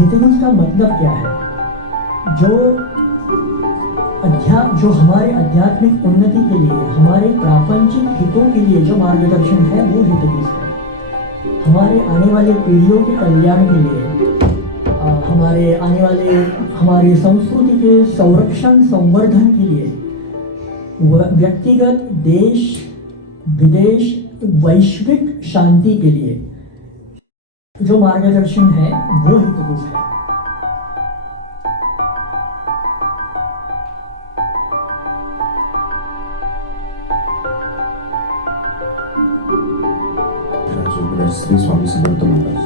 हितगुज का मतलब क्या है? जो हमारे आध्यात्मिक उन्नति के लिए, हमारे प्रापंचिक हितों के लिए जो मार्गदर्शन है वो हितगुज है। हमारे आने वाले पीढ़ियों के कल्याण के लिए, हमारी संस्कृति के संरक्षण संवर्धन के लिए, व्यक्तिगत, देश विदेश, वैश्विक शांति के लिए जो मार्गदर्शन है वो हितगुज है। श्री स्वामी समर्थ महाराज,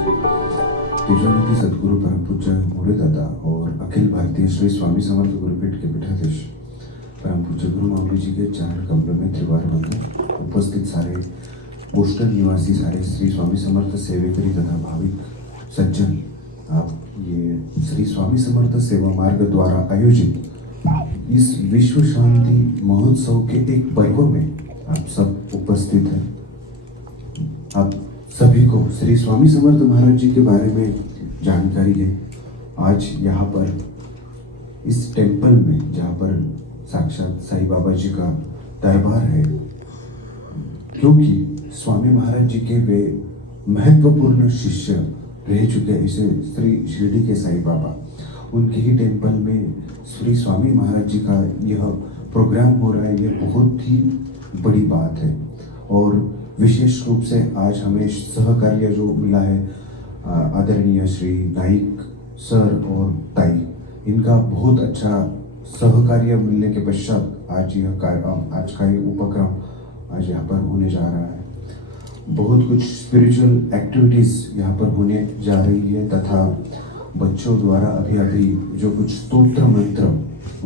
तेजोनिधि सद्गुरु परम पूज्य मोरे दादा और अखिल भारतीय श्री स्वामी समर्थ गुरुपीठ के पीठाधीश परम पूज्य गुरु मामले जी के चरण कमलों में त्रिवार वंदन। उपस्थित सारे बोस्टन निवासी सारे श्री स्वामी समर्थ सेवेकरी तथा भाविक सज्जन, आप ये श्री स्वामी समर्थ सेवा मार्ग द्वारा आयोजित इस विश्व शांति महोत्सव के एक पर्व में आप सब उपस्थित हैं। आप सभी को श्री स्वामी समर्थ महाराज जी के बारे में जानकारी है। आज यहाँ पर इस टेम्पल में, जहाँ पर साक्षात साईं बाबा जी का दरबार है, क्योंकि स्वामी महाराज जी के वे महत्वपूर्ण शिष्य रह चुके हैं, इसे श्री शिरडी के साईं बाबा, उनके ही टेम्पल में श्री स्वामी महाराज जी का यह प्रोग्राम हो रहा है। ये बहुत ही बड़ी बात है और विशेष रूप से आज हमें सहकार्य जो मिला है आदरणीय श्री नाइक सर और ताई, इनका बहुत अच्छा सहकार्य मिलने के पश्चात आज का ये उपक्रम आज यहाँ पर होने जा रहा है। बहुत कुछ स्पिरिचुअल एक्टिविटीज़ यहाँ पर होने जा रही है तथा बच्चों द्वारा अभी जो कुछ स्तोत्र मंत्र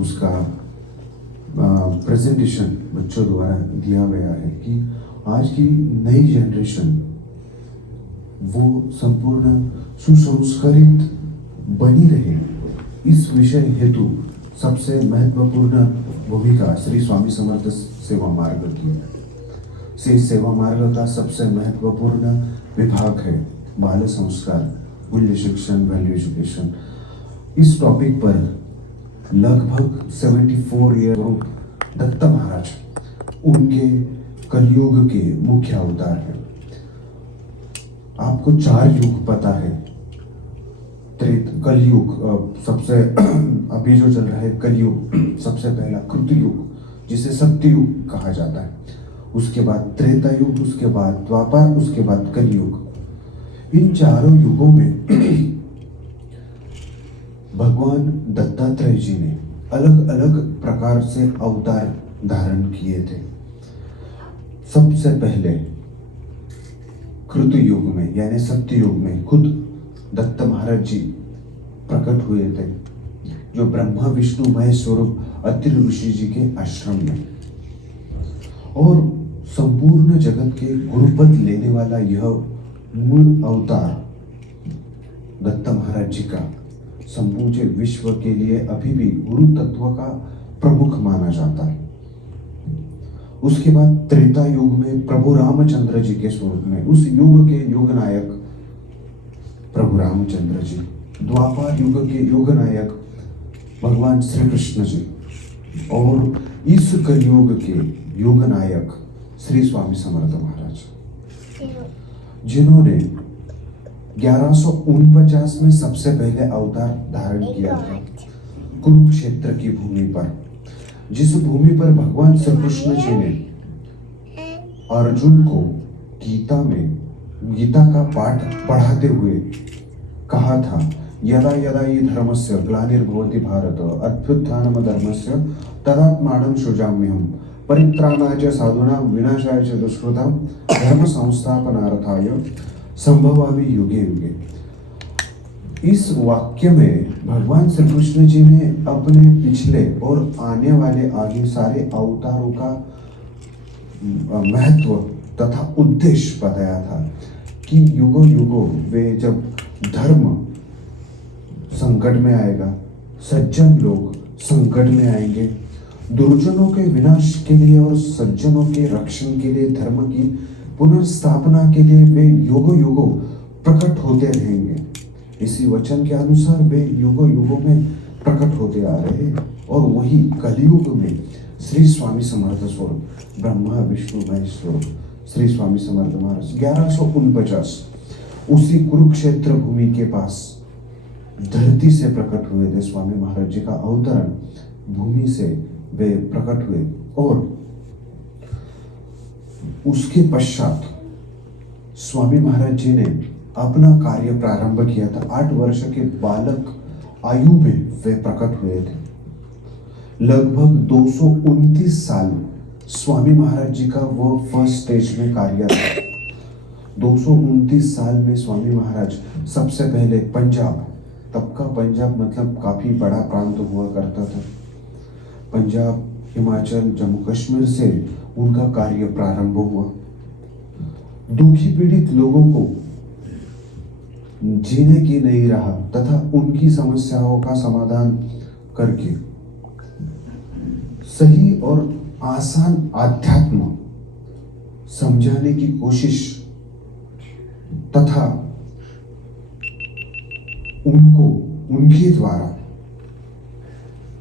उसका प्रेजेंटेशन बच्चों द्वारा दिया गया है कि आज की नई जनरेशन वो संपूर्ण सुसंस्कारित बनी रहे, इस विषय हेतु सबसे महत्वपूर्ण भूमिका श्री स्वामी समर्थ सेवा मार्ग की है। सेवा मार्ग का सबसे महत्वपूर्ण विभाग है बाल संस्कार, मूल्य शिक्षण, वैल्यू एजुकेशन। इस टॉपिक पर लगभग 74 ईयर दत्त महाराज उनके कलयुग के मुख्य अवतार है। आपको 4 युग पता है। कलयुग सबसे अभी जो चल रहा है कलयुग, सबसे पहला कृतयुग जिसे सत्ययुग कहा जाता है, उसके बाद त्रेता युग, उसके बाद द्वापर, उसके बाद कलयुग। इन चारों युगों में भगवान दत्तात्रेय जी ने अलग अलग प्रकार से अवतार धारण किए थे। सबसे पहले कृत युग में यानी सत्य युग में खुद दत्त महाराज जी प्रकट हुए थे, जो ब्रह्मा विष्णु महेश स्वरूप अत्रि ऋषि जी के आश्रम में, और संपूर्ण जगत के गुरुपद लेने वाला यह मूल अवतार दत्त महाराज जी का समूचे विश्व के लिए अभी भी गुरु तत्व का प्रमुख माना जाता है। उसके बाद त्रेता युग में प्रभु रामचंद्र जी के स्वरूप में, उस युग के युग नायक प्रभु रामचंद्र जी, द्वापर युग के युग नायक भगवान श्री कृष्ण जी, और इस कलयुग के युग नायक श्री स्वामी समर्थ महाराज, जिन्होंने 1149 में सबसे पहले अवतार धारण किया था कुरुक्षेत्र की भूमि पर, जिस भूमि पर भगवान श्री कृष्ण जी ने अर्जुन को गीता का पाठ पढ़ाते हुए कहा था, यदा यदा हि धर्मस्य ग्लानिर्भवति भारत अभ्युत्थानम धर्मस्य तदात्मानं सृजाम्यहम् परित्राणाय च साधूनां विनाशाय च दुष्कृतां धर्म संस्थापनार्थाय संभवामि युगे युगे। इस वाक्य में भगवान श्री कृष्ण जी ने अपने पिछले और आने वाले आगे सारे अवतारों का महत्व तथा उद्देश्य बताया था कि युगों युगों वे जब धर्म संकट में आएगा, सज्जन लोग संकट में आएंगे, दुर्जनों के विनाश के लिए और सज्जनों के रक्षण के लिए, धर्म की पुनर्स्थापना के लिए वे युगों युगों प्रकट होते रहेंगे। इसी वचन के अनुसार वे युगों युगों में प्रकट होते आ रहे हैं और वही कलयुग में श्री स्वामी समर्थ स्वरूप ब्रह्मा विष्णु महेश स्वरूप श्री स्वामी समर्थ महाराज 1149 उसी कुरुक्षेत्र भूमि के पास धरती से प्रकट हुए थे। स्वामी महाराज जी का अवतरण भूमि से वे प्रकट हुए और उसके पश्चात स्वामी महाराज जी ने अपना कार्य प्रारंभ किया था। 8 वर्ष के बालक आयु में वे प्रकट हुए थे। लगभग 229 साल स्वामी महाराज जी का वो फर्स्ट स्टेज में कार्य था। 229 साल में स्वामी महाराज सबसे पहले पंजाब, तब का पंजाब मतलब काफी बड़ा प्रांत हुआ करता था, पंजाब, हिमाचल, जम्मू कश्मीर से उनका कार्य प्रारंभ हुआ। दुखी पीड़ित लोगों को जीने की नहीं रहा तथा उनकी समस्याओं का समाधान करके सही और आसान आध्यात्म समझाने की कोशिश तथा उनको उनके द्वारा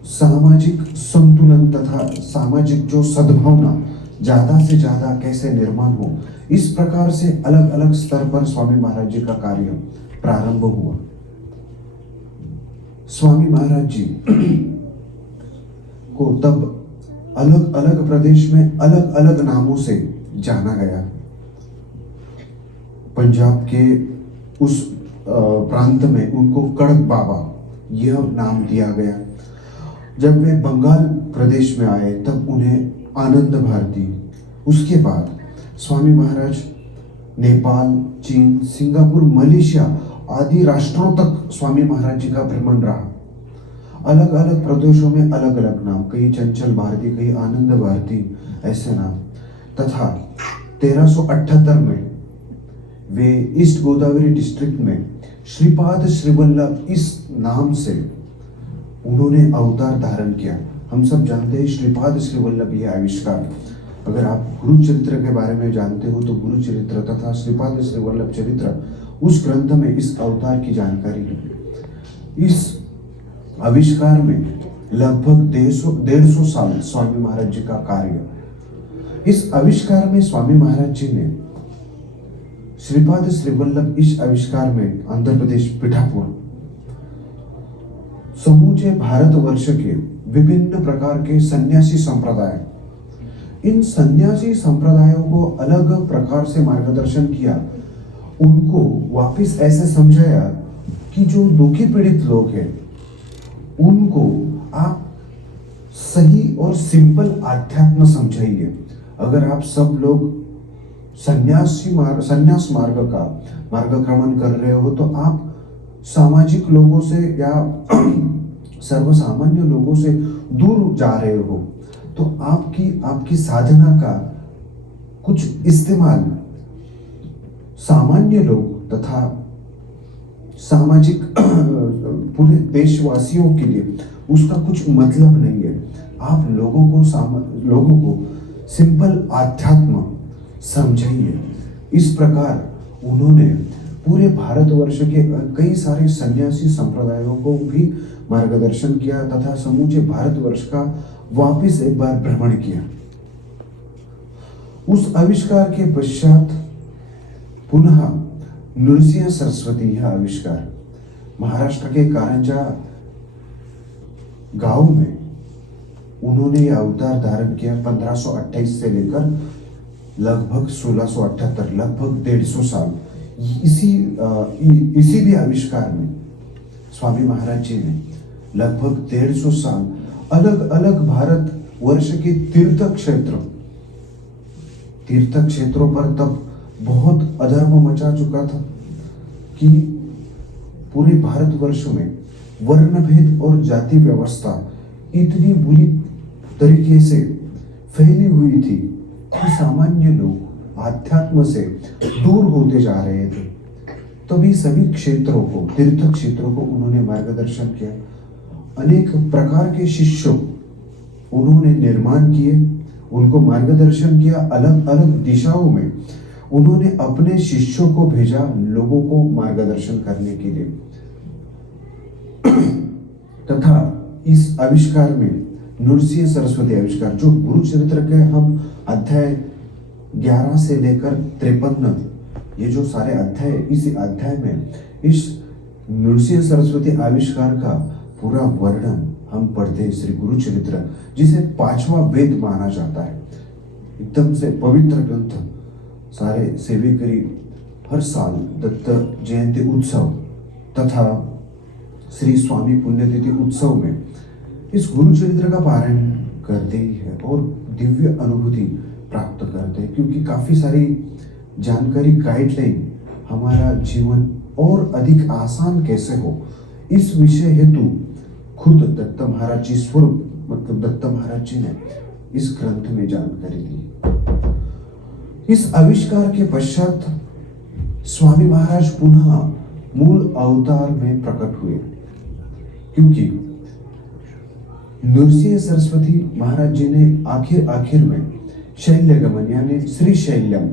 सामाजिक संतुलन तथा सामाजिक जो सद्भावना ज्यादा से ज्यादा कैसे निर्माण हो, इस प्रकार से अलग अलग स्तर पर स्वामी महाराज जी का कार्य प्रारंभ हुआ। स्वामी महाराज जी को तब अलग अलग प्रदेश में अलग अलग नामों से जाना गया। पंजाब के उस प्रांत में उनको कड़क बाबा यह नाम दिया गया। जब वे बंगाल प्रदेश में आए तब उन्हें आनंद भारती। उसके बाद स्वामी महाराज नेपाल, चीन, सिंगापुर, मलेशिया आदि राष्ट्रों तक स्वामी महाराज जी का भ्रमण रहा। अलग अलग प्रदेशों में अलग अलग नाम, कई चंचल भारती, कई आनंद भारती, ऐसे नाम। तथा 1378 में वे ईस्ट गोदावरी डिस्ट्रिक्ट में श्रीपाद श्रीवल्लभ इस नाम से उन्होंने अवतार धारण किया। हम सब जानते हैं श्रीपाद श्रीवल्लभ यह आविष्कार। अगर आप गुरु चरित्र के बारे में जानते हो तो गुरु चरित्र तथा श्रीपाद श्रीवल्लभ चरित्र उस ग्रंथ में इस अवतार की जानकारी है। इस आविष्कार में लगभग 150 साल स्वामी महाराज जी का कार्य। इस आविष्कार में स्वामी महाराज जी ने श्रीपाद श्रीवल्लभ इस आविष्कार में आंध्र प्रदेश पिठापुर समूचे भारतवर्ष के विभिन्न प्रकार के सन्यासी संप्रदाय, इन सन्यासी संप्रदायों को अलग प्रकार से मार्गदर्शन किया। उनको वापस ऐसे समझाया कि जो दुखी पीड़ित लोग हैं उनको आप सही और सिंपल आध्यात्म समझाइए। अगर आप सब लोग संन्यास मार्ग का मार्गक्रमण कर रहे हो तो आप सामाजिक लोगों से या सर्वसामान्य लोगों से दूर जा रहे हो, तो आपकी साधना का कुछ इस्तेमाल सामान्य लोग तथा सामाजिक पूरे देशवासियों के लिए उसका कुछ मतलब नहीं है। आप लोगों को सिंपल आध्यात्म समझाइए। इस प्रकार उन्होंने पूरे भारतवर्ष के कई सारे सन्यासी संप्रदायों को भी मार्गदर्शन किया तथा समूचे भारतवर्ष का वापिस एक बार भ्रमण किया। उस आविष्कार के पश्चात पुनः नृसिंह सरस्वती यह आविष्कार महाराष्ट्र के कारंजा गांव में उन्होंने यह अवतार धारण किया। 1528 से लेकर लगभग 1678, लगभग 150 साल इसी भी आविष्कार में स्वामी महाराज जी ने लगभग 150 साल अलग अलग भारत वर्ष के तीर्थ क्षेत्रों पर तब बहुत अधर्म मचा चुका था कि पूरे भारतवर्ष में वर्णभेद और जाति व्यवस्था इतनी बुरी तरीके से फैली हुई थी कि सामान्य लोग आध्यात्म से दूर होते जा रहे थे। तभी सभी क्षेत्रों को, तीर्थ क्षेत्रों को उन्होंने मार्गदर्शन किया। अनेक प्रकार के शिष्यों उन्होंने निर्माण किए, उनको मार्गदर्शन किया। अलग अलग दिशाओं में उन्होंने अपने शिष्यों को भेजा लोगों को मार्गदर्शन करने के लिए। तथा इस आविष्कार में नृसिंह सरस्वती आविष्कार, जो गुरु चरित्र के हम अध्याय 11 से लेकर 53, ये जो सारे अध्याय, इस अध्याय में इस नृसिंह सरस्वती आविष्कार का पूरा वर्णन हम पढ़ते हैं। श्री गुरु चरित्र, जिसे 5वां वेद माना जाता है, एकदम से पवित्र ग्रंथ। सारे सेवेकरी हर साल दत्त जयंती उत्सव तथा श्री स्वामी पुण्यतिथि उत्सव में इस गुरु चरित्र का पारायण करते ही है और दिव्य अनुभूति प्राप्त करते हैं, क्योंकि काफी सारी जानकारी, गाइडलाइन हमारा जीवन और अधिक आसान कैसे हो, इस विषय हेतु खुद दत्त महाराज जी स्वरूप, मतलब दत्त महाराज जी ने इस ग्रंथ में जानकारी दी। इस आविष्कार के पश्चात स्वामी महाराज पुनः मूल अवतार में प्रकट हुए, क्योंकि नृसिंह सरस्वती महाराज जी ने आखिर में शैल्यगमन यानी श्री शैल्यम,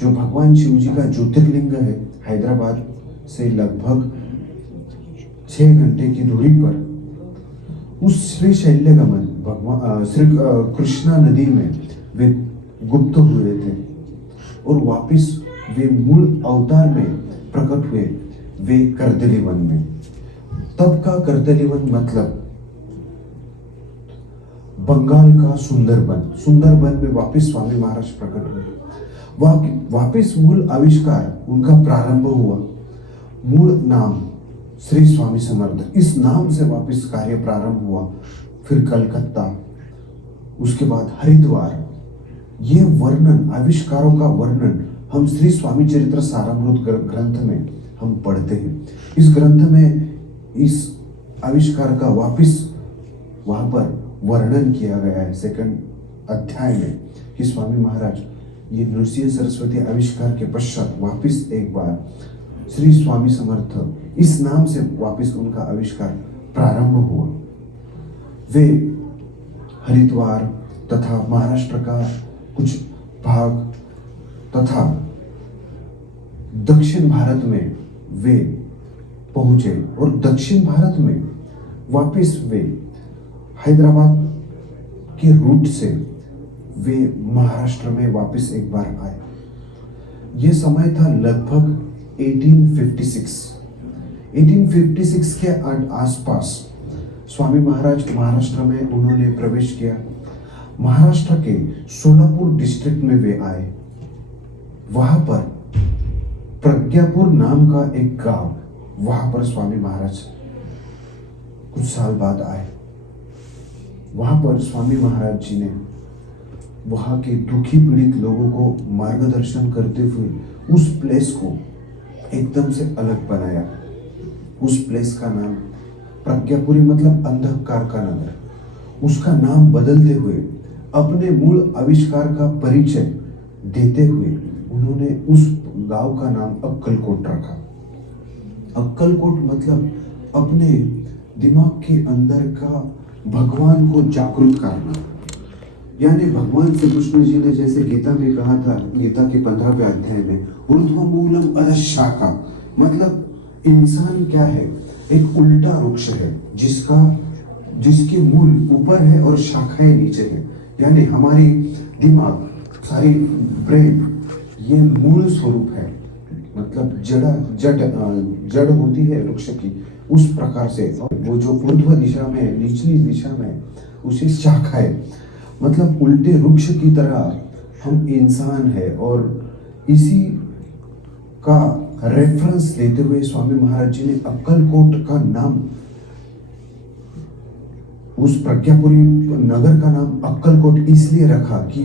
जो भगवान शिव जी का ज्योतिर्लिंग है, हैदराबाद से लगभग 6 घंटे की दूरी पर, उस श्री शैल्यगमन भगवान श्री कृष्णा नदी में वे गुप्त हुए थे और वापिस वे मूल अवतार में प्रकट हुए, वे करदली वन में। तब का करदली वन मतलब बंगाल का सुंदरबन में वापिस स्वामी महाराज प्रकट हुए। वापिस मूल आविष्कार उनका प्रारंभ हुआ। मूल नाम श्री स्वामी समर्थ, इस नाम से वापिस कार्य प्रारंभ हुआ। फिर कलकत्ता, उसके बाद हरिद्वार। ये वर्णन, आविष्कारों का वर्णन हम श्री स्वामी चरित्र सारामृत ग्रंथ में हम पढ़ते हैं। इस ग्रंथ में इस आविष्कार का वापिस वहां पर वर्णन किया गया है 2nd अध्याय में, कि स्वामी महाराज ये नृसिंह सरस्वती आविष्कार के पश्चात वापिस एक बार श्री स्वामी समर्थ, इस नाम से वापिस उनका आविष्कार प्रारंभ हुआ। वे हरिद्वार तथा महाराष्ट्र का कुछ भाग तथा दक्षिण भारत में वे पहुंचे और दक्षिण भारत में वापिस वे हैदराबाद के रूट से वे महाराष्ट्र में वापिस एक बार आए। ये समय था लगभग 1856 के आसपास स्वामी महाराज महाराष्ट्र में उन्होंने प्रवेश किया। महाराष्ट्र के सोलापुर डिस्ट्रिक्ट में वे आए। वहां पर प्रज्ञापुर नाम का एक गांव, वहां पर स्वामी महाराज कुछ साल बाद आए। वहां पर स्वामी महाराज जी ने वहां के दुखी पीड़ित लोगों को मार्गदर्शन करते हुए उस प्लेस को एकदम से अलग बनाया। उस प्लेस का नाम प्रज्ञापुरी, मतलब अंधकार का नगर। उसका नाम बदलते हुए अपने मूल आविष्कार का परिचय देते हुए उन्होंने उस गांव का नाम अक्कलकोट रखा। अक्कलकोट मतलब अपने दिमाग के अंदर का भगवान को जागृत करना। यानी भगवान श्री कृष्ण जी ने जैसे गीता में कहा था, गीता के 15वें अध्याय में, ऊर्ध्वमूलम अधशाखा, मतलब इंसान क्या है, एक उल्टा वृक्ष है जिसके मूल ऊपर है और शाखाएं नीचे है। यानी हमारी दिमाग, सारी ब्रेन, ये मूल स्वरूप है, मतलब जड़ होती है वृक्ष की, उस प्रकार से। और वो जो ऊर्ध्व दिशा में, निचली दिशा में, उसी शाखाएं, मतलब उल्टे वृक्ष की तरह हम इंसान है। और इसी का रेफरेंस देते हुए स्वामी महाराज जी ने अक्कलकोट का नाम, उस प्रज्ञापुरी नगर का नाम अक्कलकोट इसलिए रखा कि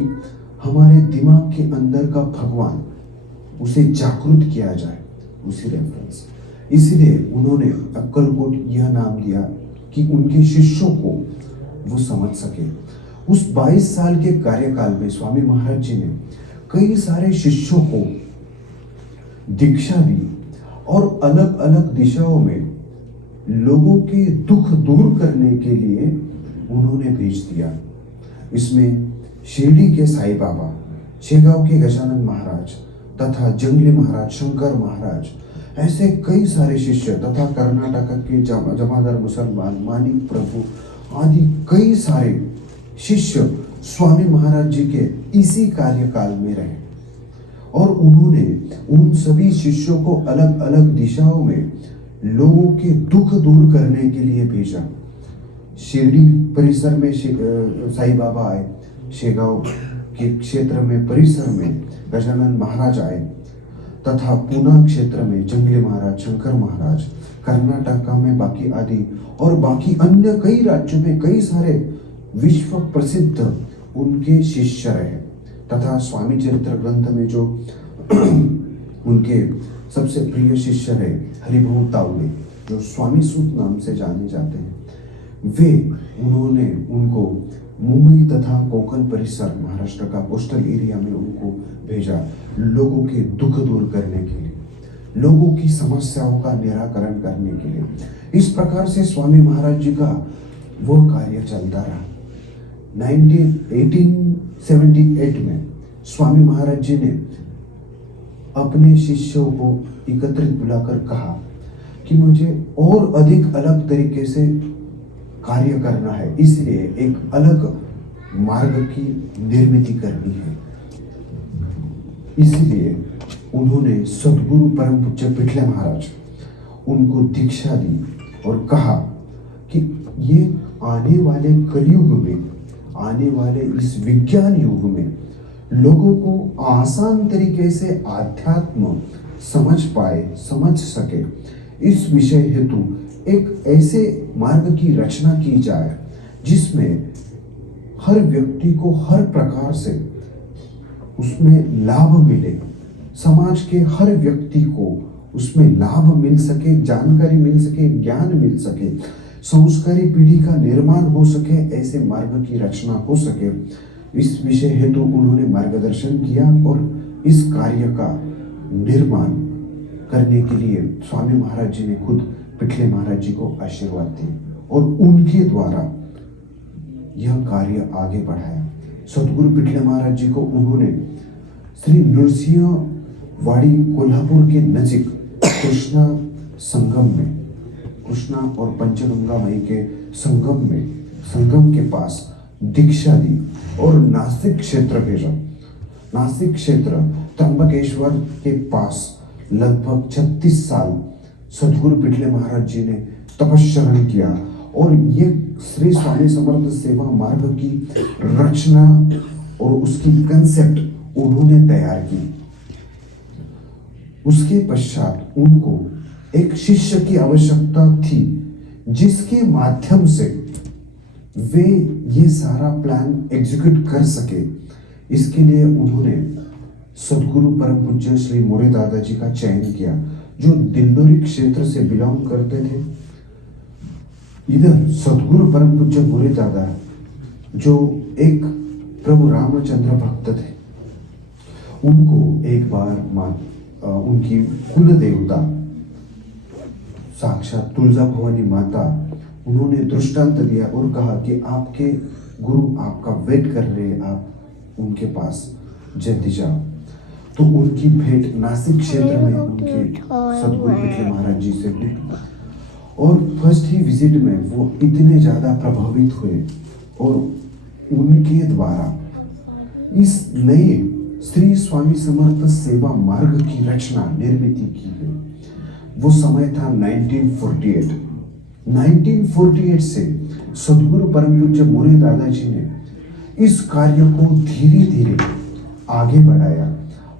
हमारे दिमाग के अंदर का भगवान, उसे जागृत किया जाए, उसी रेफरेंस। इसलिए उन्होंने अक्कलकोट यह नाम दिया कि उनके शिष्यों को वो समझ सके। उस 22 साल के कार्यकाल में स्वामी महाराज जी ने कई सारे शिष्यों को दीक्षा दी और अलग अलग दिशाओं में लोगों के दुख दूर करने के लिए उन्होंने भेज दिया। इसमें शिरडी के साईं बाबा, शेगांव के गजानन महाराज तथा जंगली महाराज, शंकर महाराज, ऐसे कई सारे शिष्य तथा कर्नाटक के जमादार मुसलमान, मानिक प्रभु आदि कई सारे शिष्य स्वामी महाराज जी के इसी कार्यकाल में रहे और उन्होंने उन सभी शिष्यों को अलग अलग दिशाओं में लोगों के दुख दूर करने के लिए भेजा। शिरडी परिसर में साईं बाबा आए, शेगांव के क्षेत्र में परिसर में गजानन महाराज आए तथा पूना क्षेत्र में जंगली महाराज, शंकर महाराज, कर्नाटक में बाकी आदि और बाकी अन्य कई राज्यों में कई सारे विश्व प्रसिद्ध उनके शिष्य रहे तथा स्वामी चरित्र ग्रंथ में जो उनके सबसे प्रिय शिष्य रहे हरिभाऊ तावले, जो स्वामी सूत नाम से जाने जाते हैं, वे उन्होंने उनको मुंबई तथा कोकण परिसर महाराष्ट्र का कोस्टल एरिया में उनको भेजा लोगों के दुख दूर करने के लिए, लोगों की समस्याओं का निराकरण करने के लिए। इस प्रकार से स्वामी महाराज जी का वो कार्य चलता रहा। 1878 में स्वामी महाराज जी ने अपने शिष्यों को एकत्रित बुलाकर कहा कि मुझे और अधिक अलग तरीके से कार्य करना है, इसलिए एक अलग मार्ग की निर्मित करनी है। इसलिए उन्होंने सद्गुरु परम पूज्य पिठले महाराज उनको दीक्षा दी और कहा कि ये आने वाले कलयुग में, आने वाले इस विज्ञान युग में लोगों को आसान तरीके से आध्यात्म समझ पाए, समझ सके, इस विषय हेतु एक ऐसे मार्ग की रचना की जाए जिसमें हर व्यक्ति को हर प्रकार से उसमें लाभ मिले, समाज के हर व्यक्ति को उसमें लाभ मिल सके, जानकारी मिल सके, ज्ञान मिल सके, संस्कारी पीढ़ी का निर्माण हो सके, ऐसे मार्ग की रचना हो सके। इस विषय हेतु उन्होंने मार्गदर्शन किया और इस कार्य का निर्माण करने के लिए स्वामी महाराज जी ने खुद पिठले महाराज जी को आशीर्वाद दिए और उनके द्वारा यह कार्य आगे बढ़ाया। सद्गुरु पिठले महाराज जी को उन्होंने श्री नृसिंहवाड़ी कोल्हापुर के नजीक कृष्णा संगम में, कृष्णा और पंचगंगा माई के संगम के पास दीक्षा दी और नासिक क्षेत्र भेजा। नासिक क्षेत्र त्र्यंबकेश्वर के पास लगभग 36 साल सद्गुरु पिठले महाराज जी ने तपस्या किया और ये श्री स्वामी समर्थ सेवा मार्ग की रचना और उसकी कंसेप्ट उन्होंने तैयार की। उसके पश्चात उनको एक शिष्य की आवश्यकता थी जिसके माध्यम से वे ये सारा प्लान एग्जीक्यूट कर सके। इसके लिए उन्होंने सद्गुरु परम पूज्य श्री मोरे दादा जी का चयन किया, जो दिंडोरी क्षेत्र से बिलोंग करते थे। इधर सद्गुरु परम पूज्य मोरे दादा जो एक प्रभु रामचंद्र भक्त थे, उनको एक बार उनकी कुल देवता साक्षात तुलजा भवानी माता, उन्होंने दृष्टांत दिया और कहा कि आपके गुरु आपका वेट कर रहे हैं, आप उनके पास जल्दी जाओ। तो उनकी भेंट नासिक क्षेत्र में उनके सद्गुरु पिठले महाराज जी से हुई और फर्स्ट ही विजिट में वो इतने ज़्यादा प्रभावित हुए और उनके द्वारा इस नए श्री स्वामी समर्थ सेवा मार्ग की रचना निर्मित की गई। वो समय था 1948। 1948 से सद्गुरु परम पूज्य मोरे दादाजी ने इस कार्य को धीरे धीरे आगे बढ़ाया।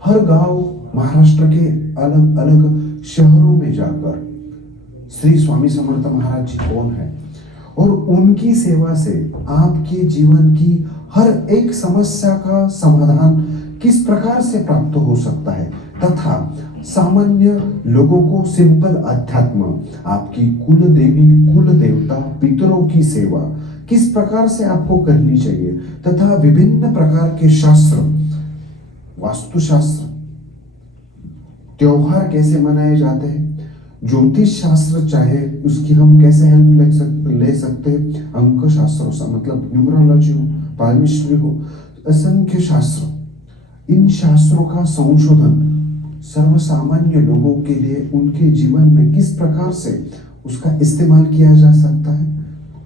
हर गांव महाराष्ट्र के अलग अलग शहरों में जाकर श्री स्वामी समर्थ महाराज जी कौन है और उनकी सेवा से आपके जीवन की हर एक समस्या का समाधान किस प्रकार से प्राप्त हो सकता है तथा सामान्य लोगों को सिंपल अध्यात्म, आपकी कुल देवी, कुल देवता, पितरों की सेवा किस प्रकार से आपको करनी चाहिए तथा विभिन्न प्रकार के शास्त्र, वास्तुशास्त्र, त्योहार कैसे मनाए जाते हैं, ज्योतिष शास्त्र चाहे उसकी हम कैसे हेल्प ले सकते हैं, अंक शास्त्रों से मतलब न्यूमरोलॉजी हो, पालमिस्ट्री हो, असंख्य शास्त्र, इन शास्त्रों का संशोधन सर्वसामान्य लोगों के लिए उनके जीवन में किस प्रकार से उसका इस्तेमाल किया जा सकता है,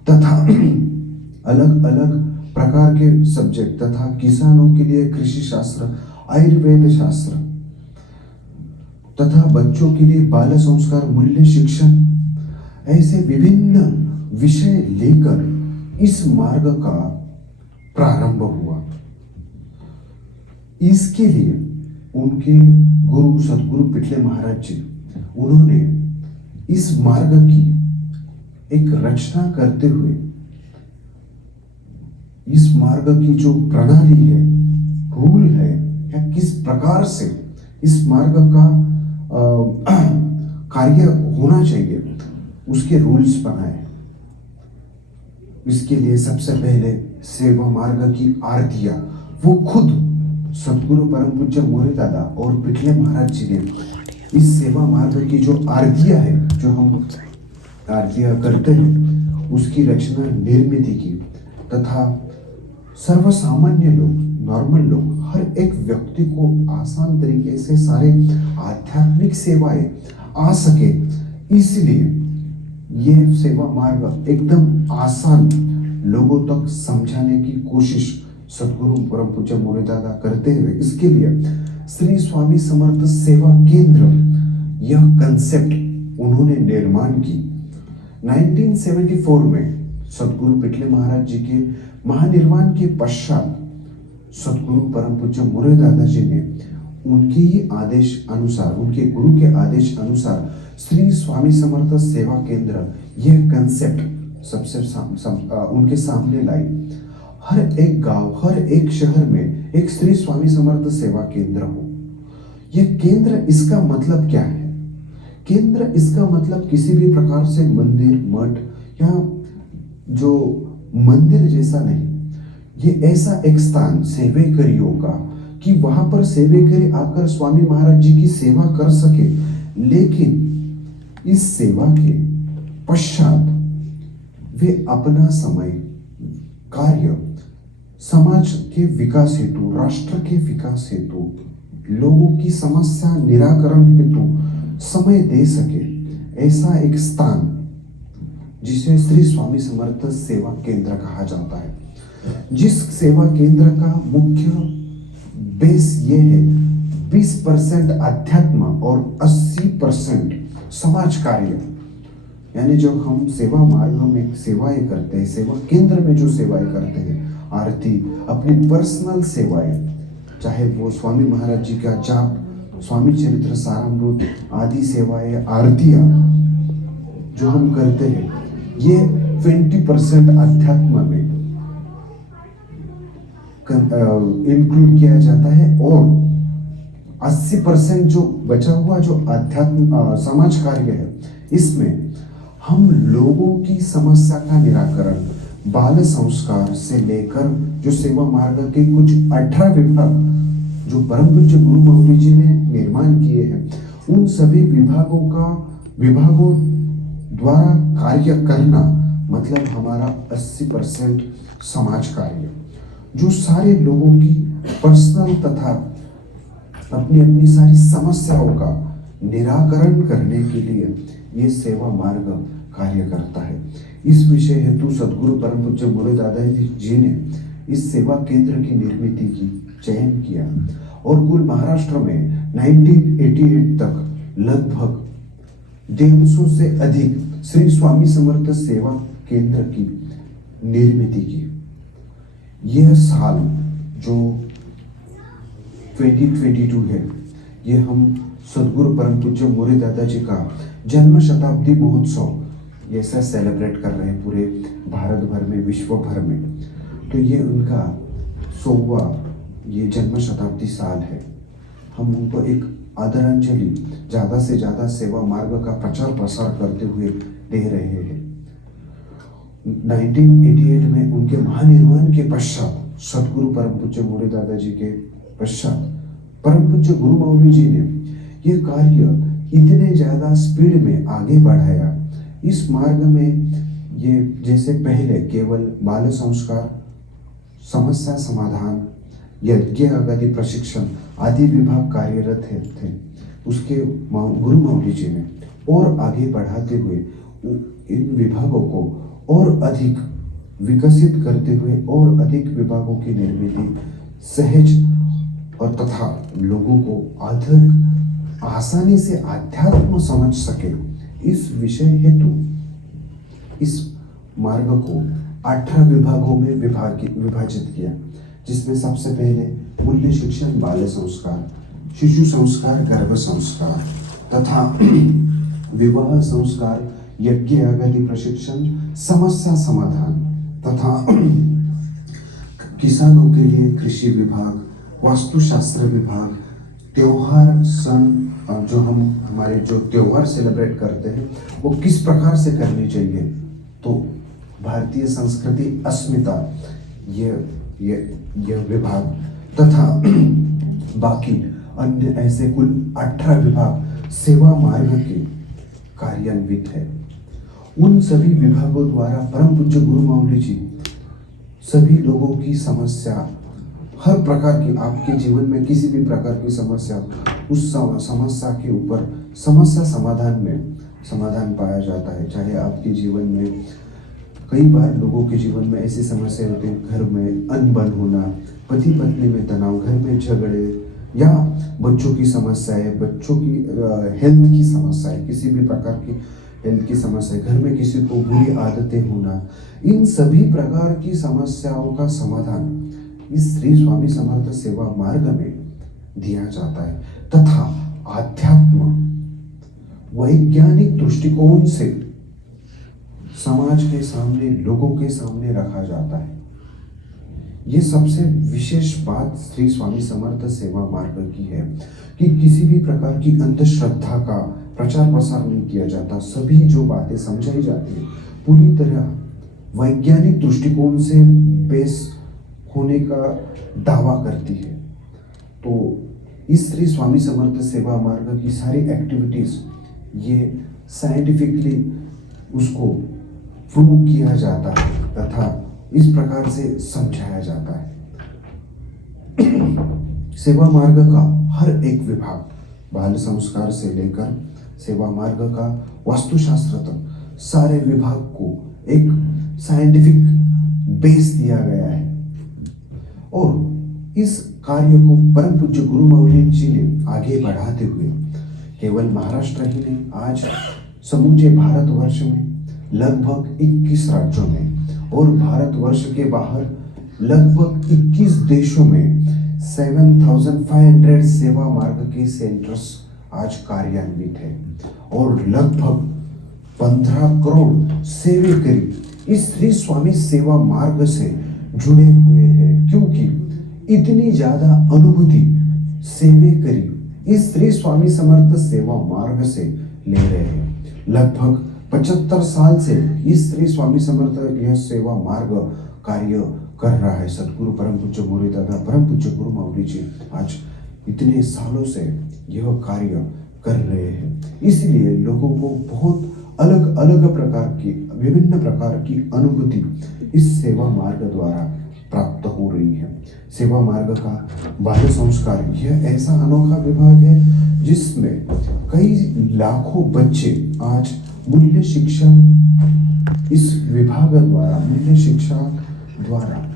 तथा अलग अलग प्रकार के सब्जेक्ट तथा किसानों के लिए कृषि शास्त्र, आयुर्वेद शास्त्र तथा बच्चों के लिए बाल संस्कार, मूल्य शिक्षण, ऐसे विभिन्न विषय लेकर इस मार्ग का प्रारंभ हुआ। इसके लिए उनके गुरु सदगुरु पिटले महाराज जी, उन्होंने इस मार्ग की एक रचना करते हुए इस मार्ग की जो प्रणाली है, रूल है, या किस प्रकार से इस मार्ग का कार्य होना चाहिए, उसके रूल्स बनाए। इसके लिए सबसे पहले सेवा मार्ग की आरतियां वो खुद सदगुरु परम पूज्य मोरे दादा और पिटले महाराज जी ने इस सेवा मार्ग की जो आरतियां है, जो हम आरतियां करते हैं, उसकी रचना निर्मित की, तथा सर्वसामान्य लोग, नॉर्मल लोग, हर एक व्यक्ति को आसान तरीके से सारे आध्यात्मिक सेवाएं आ सके, इसलिए ये सेवा मार्ग एकदम आसान लोगों तक समझाने की कोशिश सदगुरु परम पूज्य मोरे दादा करते हुए, इसके लिए श्री स्वामी समर्थ सेवा केंद्र, यह कंसेप्ट उन्होंने निर्माण की। 1974 में सदगुरु पिटले महाराज जी के महानिर्वाण के पश्चात सदगुरु परम पूज्य मोरे दादा जी ने उनके ही आदेश अनुसार, उनके गुरु के आदेश अनुसार श्री स्वामी समर्थ सेवा केंद्र, यह कंसेप्ट सबसे उनके सामने लाई। हर एक गांव, हर एक शहर में एक श्री स्वामी समर्थ सेवा केंद्र हो। यह केंद्र, इसका मतलब क्या है? केंद्र इसका मतलब किसी भी प्रकार से मंदिर, मठ या जो मंदिर जैसा नहीं, ये ऐसा एक स्थान सेवेकरियों का कि वहां पर सेवेकरी आकर स्वामी महाराज जी की सेवा कर सके, लेकिन इस सेवा के पश्चात वे अपना समय, कार्य समाज के विकास हेतु, राष्ट्र के विकास हेतु, लोगों की समस्या निराकरण हेतु समय दे सके, ऐसा एक स्थान जिसे श्री स्वामी समर्थ सेवा केंद्र कहा जाता है। जिस सेवा केंद्र का मुख्य बेस ये है 20% अध्यात्म और 80% समाज कार्य। यानी जब हम सेवा मार्ग में सेवाएं करते हैं, सेवा केंद्र में जो सेवाएं करते हैं, आरती, अपनी पर्सनल सेवाएं, चाहे वो स्वामी महाराज जी का जाप, स्वामी चरित्र सारामृत आदि सेवाएं, आरतियां जो हम करते हैं, ये 20% अध्यात्म में इंक्लूड किया जाता है, और 80% जो बचा हुआ जो अध्यात्म समाज कार्य है, इसमें हम लोगों की समस्या का निराकरण, बाल संस्कार से लेकर जो सेवा मार्ग के कुछ 18 विभाग जो परम पूज्य गुरु माऊली जी ने निर्माण किए हैं, उन सभी विभागों द्वारा कार्य करना, मतलब हमारा 80% समाज कार्य, जो सारे लोगों की पर्सनल तथा अपनी अपनी सारी समस्याओं का निराकरण करने के लिए ये सेवा मार्ग कार्य करता है। इस विषय हेतु सदगुरु परम पूज्य मोरे दादा जी ने इस सेवा केंद्र की निर्मित की चयन किया, और कुल महाराष्ट्र में 1988 तक लगभग 150 से अधिक श्री स्वामी समर्थ सेवा केंद्र की निर्मित की। यह साल जो 2022 है, यह हम सदगुरु परम पूज्य मोरे दादा जी का जन्म शताब्दी महोत्सव ऐसा सेलिब्रेट कर रहे हैं पूरे भारत भर में, विश्व भर में। तो ये उनका 100वां ये जन्म शताब्दी साल है। हम उनको एक आदरांजलि, ज़्यादा से ज़्यादा सेवा मार्ग का प्रचार प्रसार करते हुए दे रहे हैं। 1988 में उनके महानिर्वाण के पश्चात सदगुरु परम पूज्य मोरे दादा जी के पश्चात परम पूज्य गुरु माऊली जी ने ये कार्य इतने ज़्यादा स्पीड में आगे बढ़ाया। इस मार्ग में ये जैसे पहले केवल बाल संस्कार, समस्या समाधान, यज्ञ आदि प्रशिक्षण आदि विभाग कार्यरत थे, उसके गुरु माऊली जी ने और आगे बढ़ाते हुए इन विभागों को और अधिक विकसित करते हुए और अधिक विभागों की निर्मित सहज और तथा लोगों को अधिक आसानी से आध्यात्म समझ सके, इस विषय हेतु इस मार्ग को 18 विभागों में विभाजित किया, जिसमें सबसे पहले मूल्य शिक्षण, बाल संस्कार, शिशु संस्कार, गर्भ संस्कार तथा विवाह संस्कार, यज्ञ यागादि प्रशिक्षण, समस्या समाधान तथा किसानों के लिए कृषि विभाग, वास्तुशास्त्र विभाग, त्योहार सन, जो हमारे जो त्योहार सेलिब्रेट करते हैं वो किस प्रकार से करनी चाहिए, तो भारतीय संस्कृति अस्मिता यह विभाग तथा बाकी अन्य ऐसे कुल 18 विभाग सेवा मार्ग के कार्यान्वित है। उन सभी विभागों द्वारा परम पूज्य गुरु माऊली जी सभी लोगों की समस्या, हर प्रकार की, आपके जीवन में किसी भी प्रकार की समस्या, उस समस्या के ऊपर समस्या समाधान में समाधान पाया जाता है। चाहे आपके जीवन में कई बार लोगों के जीवन में ऐसी समस्या होती है, घर में अनबन होना, पति पत्नी में तनाव, घर में झगड़े या बच्चों की समस्याएं, बच्चों की हेल्थ की समस्याएं, किसी भी प्रकार की हेल्थ की समस्या, घर में किसी को बुरी आदतें होना, इन सभी प्रकार की समस्याओं का समाधान इस श्री स्वामी समर्थ सेवा मार्ग में दिया जाता है तथा आध्यात्म वैज्ञानिक दृष्टिकोण से समाज के सामने, लोगों के सामने रखा जाता है। ये सबसे विशेष बात श्री स्वामी समर्थ सेवा मार्ग की है कि किसी भी प्रकार की अंधश्रद्धा का प्रचार प्रसार नहीं किया जाता। सभी जो बातें समझाई जाती है पूरी तरह वैज्ञानिक दृष्टिकोण से बेस होने का दावा करती है। तो इस श्री स्वामी समर्थ सेवा मार्ग की सारी एक्टिविटीज ये साइंटिफिकली उसको प्रूव किया जाता है तथा इस प्रकार से समझाया जाता है। सेवा मार्ग का हर एक विभाग, बाल संस्कार से लेकर सेवा मार्ग का वास्तुशास्त्र तक, सारे विभाग को एक साइंटिफिक बेस दिया गया है और इस कार्य को परम पूज्य गुरु माऊली जी ने आगे बढ़ाते हुए केवल महाराष्ट्र ही नहीं, आज समूचे भारतवर्ष में लगभग 21 राज्यों में और भारतवर्ष के बाहर लगभग 21 देशों में 7,500 सेवा मार्ग के सेंटर्स आज कार्यान्वित है और लगभग 15 करोड़ सेवेकरी इस श्री स्वामी सेवा मार्ग से जुड़े हुए हैं, क्योंकि इतनी ज्यादा अनुभूति सेवेकरी इस श्री स्वामी समर्थ सेवा मार्ग से ले रहे हैं। लगभग 75 साल से इस श्री स्वामी समर्थ यह सेवा मार्ग कार्य कर रहा है। सदगुरु परम पूज्य गुरु दादा परम पूज्य गुरु माऊली जी आज इतने सालों से यह कार्य कर रहे हैं, इसलिए लोगों को बहुत अलग अलग प्रकार की, विभिन्न प्रकार की अनुभूति इस सेवा मार्ग द्वारा प्राप्त हो रही है। सेवा मार्ग का बाल संस्कार यह ऐसा अनोखा विभाग है जिसमें कई लाखों बच्चे आज मूल्य शिक्षा इस विभाग द्वारा, मूल्य शिक्षा द्वारा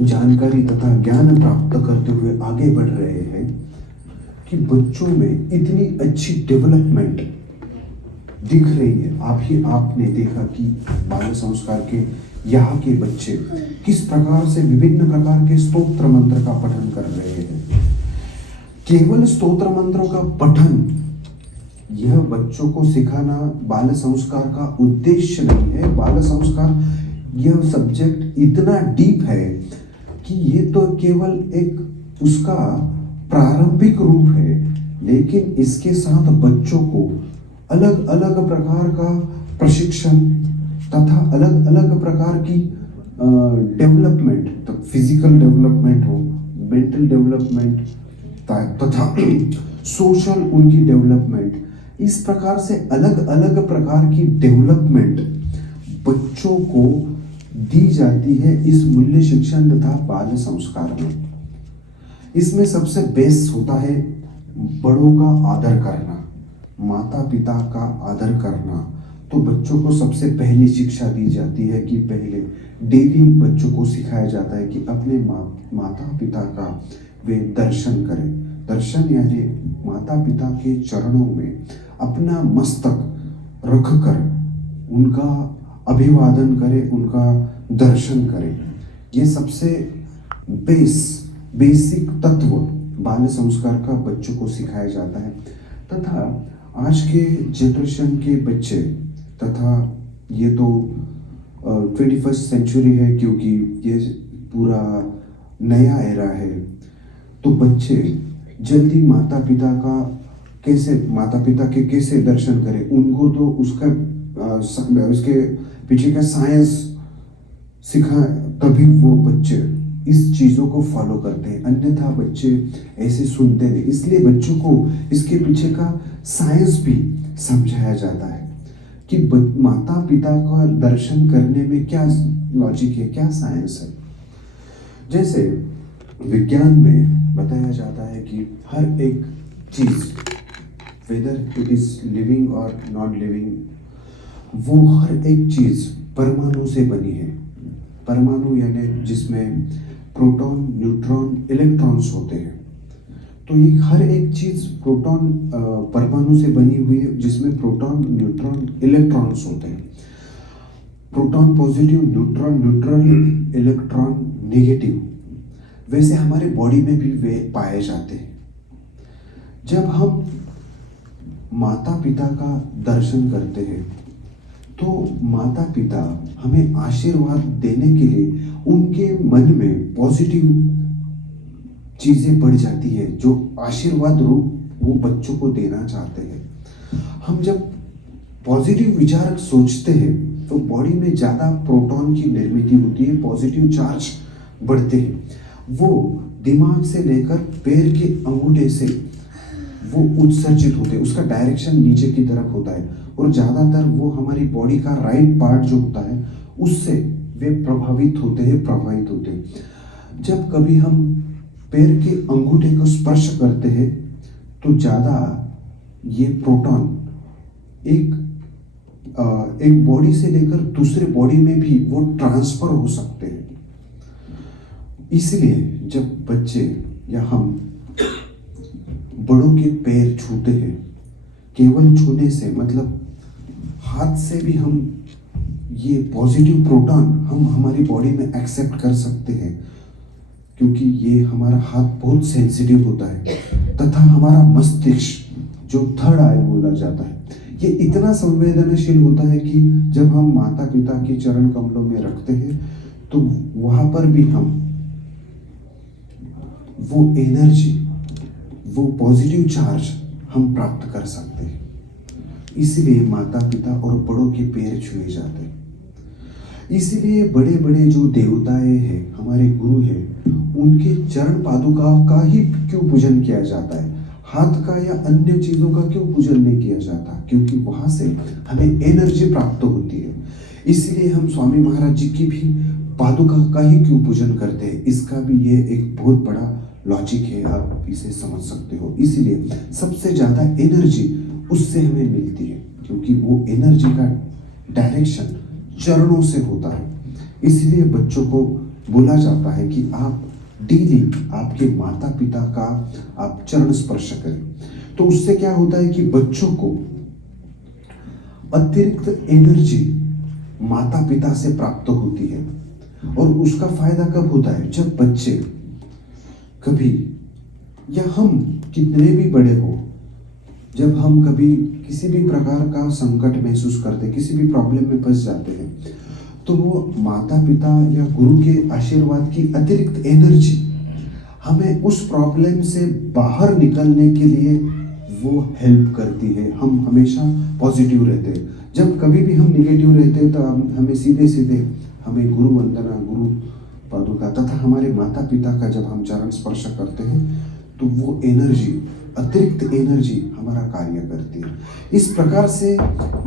जानकारी तथा ज्ञान प्राप्त करते हुए आगे बढ़ रहे हैं कि बच्चों में इतनी अच्छी डेवलपमेंट दिख रही है। आपने देखा कि बाल संस्कार के यहाँ के बच्चे किस प्रकार से विभिन्न प्रकार के स्तोत्र मंत्र का पठन कर रहे हैं। केवल स्तोत्र मंत्रों का पठन यह बच्चों को सिखाना बाल संस्कार का उद्देश्य नहीं है। बाल संस्कार यह सब्जेक्ट इतना डीप है कि ये तो केवल एक उसका प्रारंभिक रूप है, लेकिन इसके साथ बच्चों को अलग अलग प्रकार का प्रशिक्षण तथा अलग अलग प्रकार की डेवलपमेंट, तो फिजिकल डेवलपमेंट हो, मेंटल डेवलपमेंट तथा सोशल उनकी डेवलपमेंट, इस प्रकार से अलग अलग प्रकार की डेवलपमेंट बच्चों को दी जाती है इस मूल्य शिक्षण तथा बाल संस्कार में। इसमें सबसे बेस्ट होता है बड़ों का आदर करना, माता पिता का आदर करना। तो बच्चों को सबसे पहली शिक्षा दी जाती है कि पहले डेली बच्चों को सिखाया जाता है कि अपने माता पिता का वे दर्शन करें। दर्शन यानी माता पिता के चरणों में अपना मस्तक रख कर उनका अभिवादन करें, उनका दर्शन करें। ये सबसे बेसिक तत्व बाल संस्कार का बच्चों को सिखाया जाता है। तथा आज के जनरेशन के बच्चे, तथा ये तो 21st सेंचुरी है क्योंकि ये पूरा नया एरा है, तो बच्चे जल्दी माता पिता के कैसे दर्शन करें, उनको तो उसके पीछे का साइंस सिखा, तभी वो बच्चे इस चीज़ों को फॉलो करते हैं, अन्यथा बच्चे ऐसे सुनते नहीं। इसलिए बच्चों को इसके पीछे का साइंस भी समझाया जाता है कि माता पिता का दर्शन करने में क्या लॉजिक है, क्या साइंस है। जैसे विज्ञान में बताया जाता है कि हर एक चीज़, वेदर इट इज लिविंग और नॉन लिविंग, वो हर एक चीज़ परमाणु से बनी है। परमाणु यानी जिसमें प्रोटॉन, न्यूट्रॉन, इलेक्ट्रॉन्स होते हैं। तो ये हर एक चीज़ परमाणु से बनी हुई है, जिसमें प्रोटॉन, न्यूट्रॉन, इलेक्ट्रॉन्स होते हैं। Proton positive, neutron electron negative. वैसे हमारे बॉडी में भी वे पाए जाते हैं। जब हम माता पिता का दर्शन करते हैं तो माता पिता हमें आशीर्वाद देने के लिए उनके मन में पॉजिटिव चीज़ें बढ़ जाती है, जो आशीर्वाद रूप वो बच्चों को देना चाहते हैं। हम जब पॉजिटिव विचार सोचते हैं तो बॉडी में ज़्यादा प्रोटॉन की निर्मित होती है, पॉजिटिव चार्ज बढ़ते हैं। वो दिमाग से लेकर पैर के अंगूठे से वो उत्सर्जित होते हैं, उसका डायरेक्शन नीचे की तरफ होता है, और ज़्यादातर वो हमारी बॉडी का राइट पार्ट जो होता है उससे वे प्रभावित होते हैं। जब कभी हम पैर के अंगूठे को स्पर्श करते हैं तो ज़्यादा ये प्रोटॉन एक बॉडी से लेकर दूसरे बॉडी में भी वो ट्रांसफर हो सकते हैं। इसलिए जब बच्चे या हम बड़ों के पैर छूते हैं, केवल छूने से मतलब हाथ से भी हम ये पॉजिटिव प्रोटॉन हम हमारी बॉडी में एक्सेप्ट कर सकते हैं, क्योंकि ये हमारा हाथ बहुत सेंसिटिव होता है। तथा हमारा मस्तिष्क जो थर्ड आई बोला जाता है, ये इतना संवेदनशील होता है कि जब हम माता पिता के चरण कमलों में रखते हैं तो वहां पर भी हम वो एनर्जी, वो पॉजिटिव चार्ज हम प्राप्त कर सकते हैं। इसलिए माता पिता और बड़ों के पैर छुए जाते हैं। इसलिए बड़े बड़े जो देवताएं हैं, हमारे गुरु हैं, उनके चरण पादुका का ही क्यों पूजन किया जाता है, हाथ का या अन्य चीजों का क्यों पूजन नहीं किया जाता? क्योंकि वहां से हमें एनर्जी प्राप्त होती है। इसलिए हम स्वामी महाराज जी की भी पादुका का ही क्यों पूजन करते हैं, इसका भी ये एक बहुत बड़ा लॉजिक है, आप इसे समझ सकते हो। इसलिए सबसे ज्यादा एनर्जी उससे हमें मिलती है, क्योंकि वो एनर्जी का डायरेक्शन चरणों से होता है। इसलिए बच्चों को बोला जाता है कि आप डेली आपके माता पिता का आप चरण स्पर्श करें। तो उससे क्या होता है कि बच्चों को अतिरिक्त एनर्जी माता पिता से प्राप्त होती है। और उसका फायदा कब होता है? जब बच्चे कभी, या हम कितने भी बड़े हो, जब हम कभी किसी भी प्रकार का संकट महसूस करते, किसी भी प्रॉब्लम में फंस जाते हैं, तो वो माता पिता या गुरु के आशीर्वाद की अतिरिक्त एनर्जी हमें उस प्रॉब्लम से बाहर निकलने के लिए वो हेल्प करती है। हम हमेशा पॉजिटिव रहते हैं। जब कभी भी हम निगेटिव रहते हैं तो हमें सीधे सीधे हमें गुरु वंदना, गुरु पादुका तथा हमारे माता पिता का जब हम चरण स्पर्श करते हैं तो वो एनर्जी, अतिरिक्त एनर्जी हमारा कार्य करती है। इस प्रकार से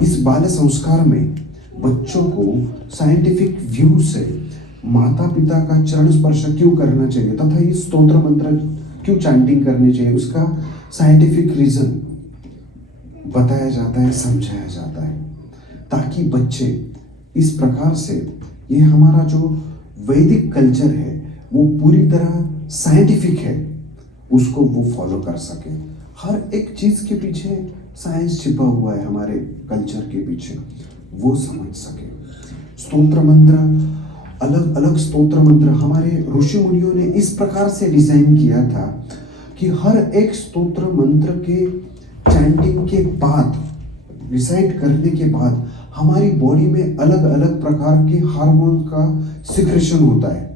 इस बाल संस्कार में बच्चों को साइंटिफिक व्यू से माता पिता का चरण स्पर्श क्यों करना चाहिए तथा इस स्तोत्र मंत्र क्यों चैंटिंग करनी चाहिए, उसका साइंटिफिक रीजन बताया जाता है, समझाया जाता है, ताकि बच्चे इस प्रकार से ये हमारा जो वैदिक कल्चर है वो पूरी तरह साइंटिफिक है, उसको वो फॉलो कर सके। हर एक चीज के पीछे साइंस छिपा हुआ है, हमारे कल्चर के पीछे, वो समझ सके। स्तोत्र मंत्र, अलग अलग स्तोत्र मंत्र हमारे ऋषि मुनियों ने इस प्रकार से डिजाइन किया था कि हर एक स्तोत्र मंत्र के चैंटिंग के बाद, रिसाइट करने के बाद हमारी बॉडी में अलग अलग प्रकार के हार्मोन का सिक्रेशन होता है।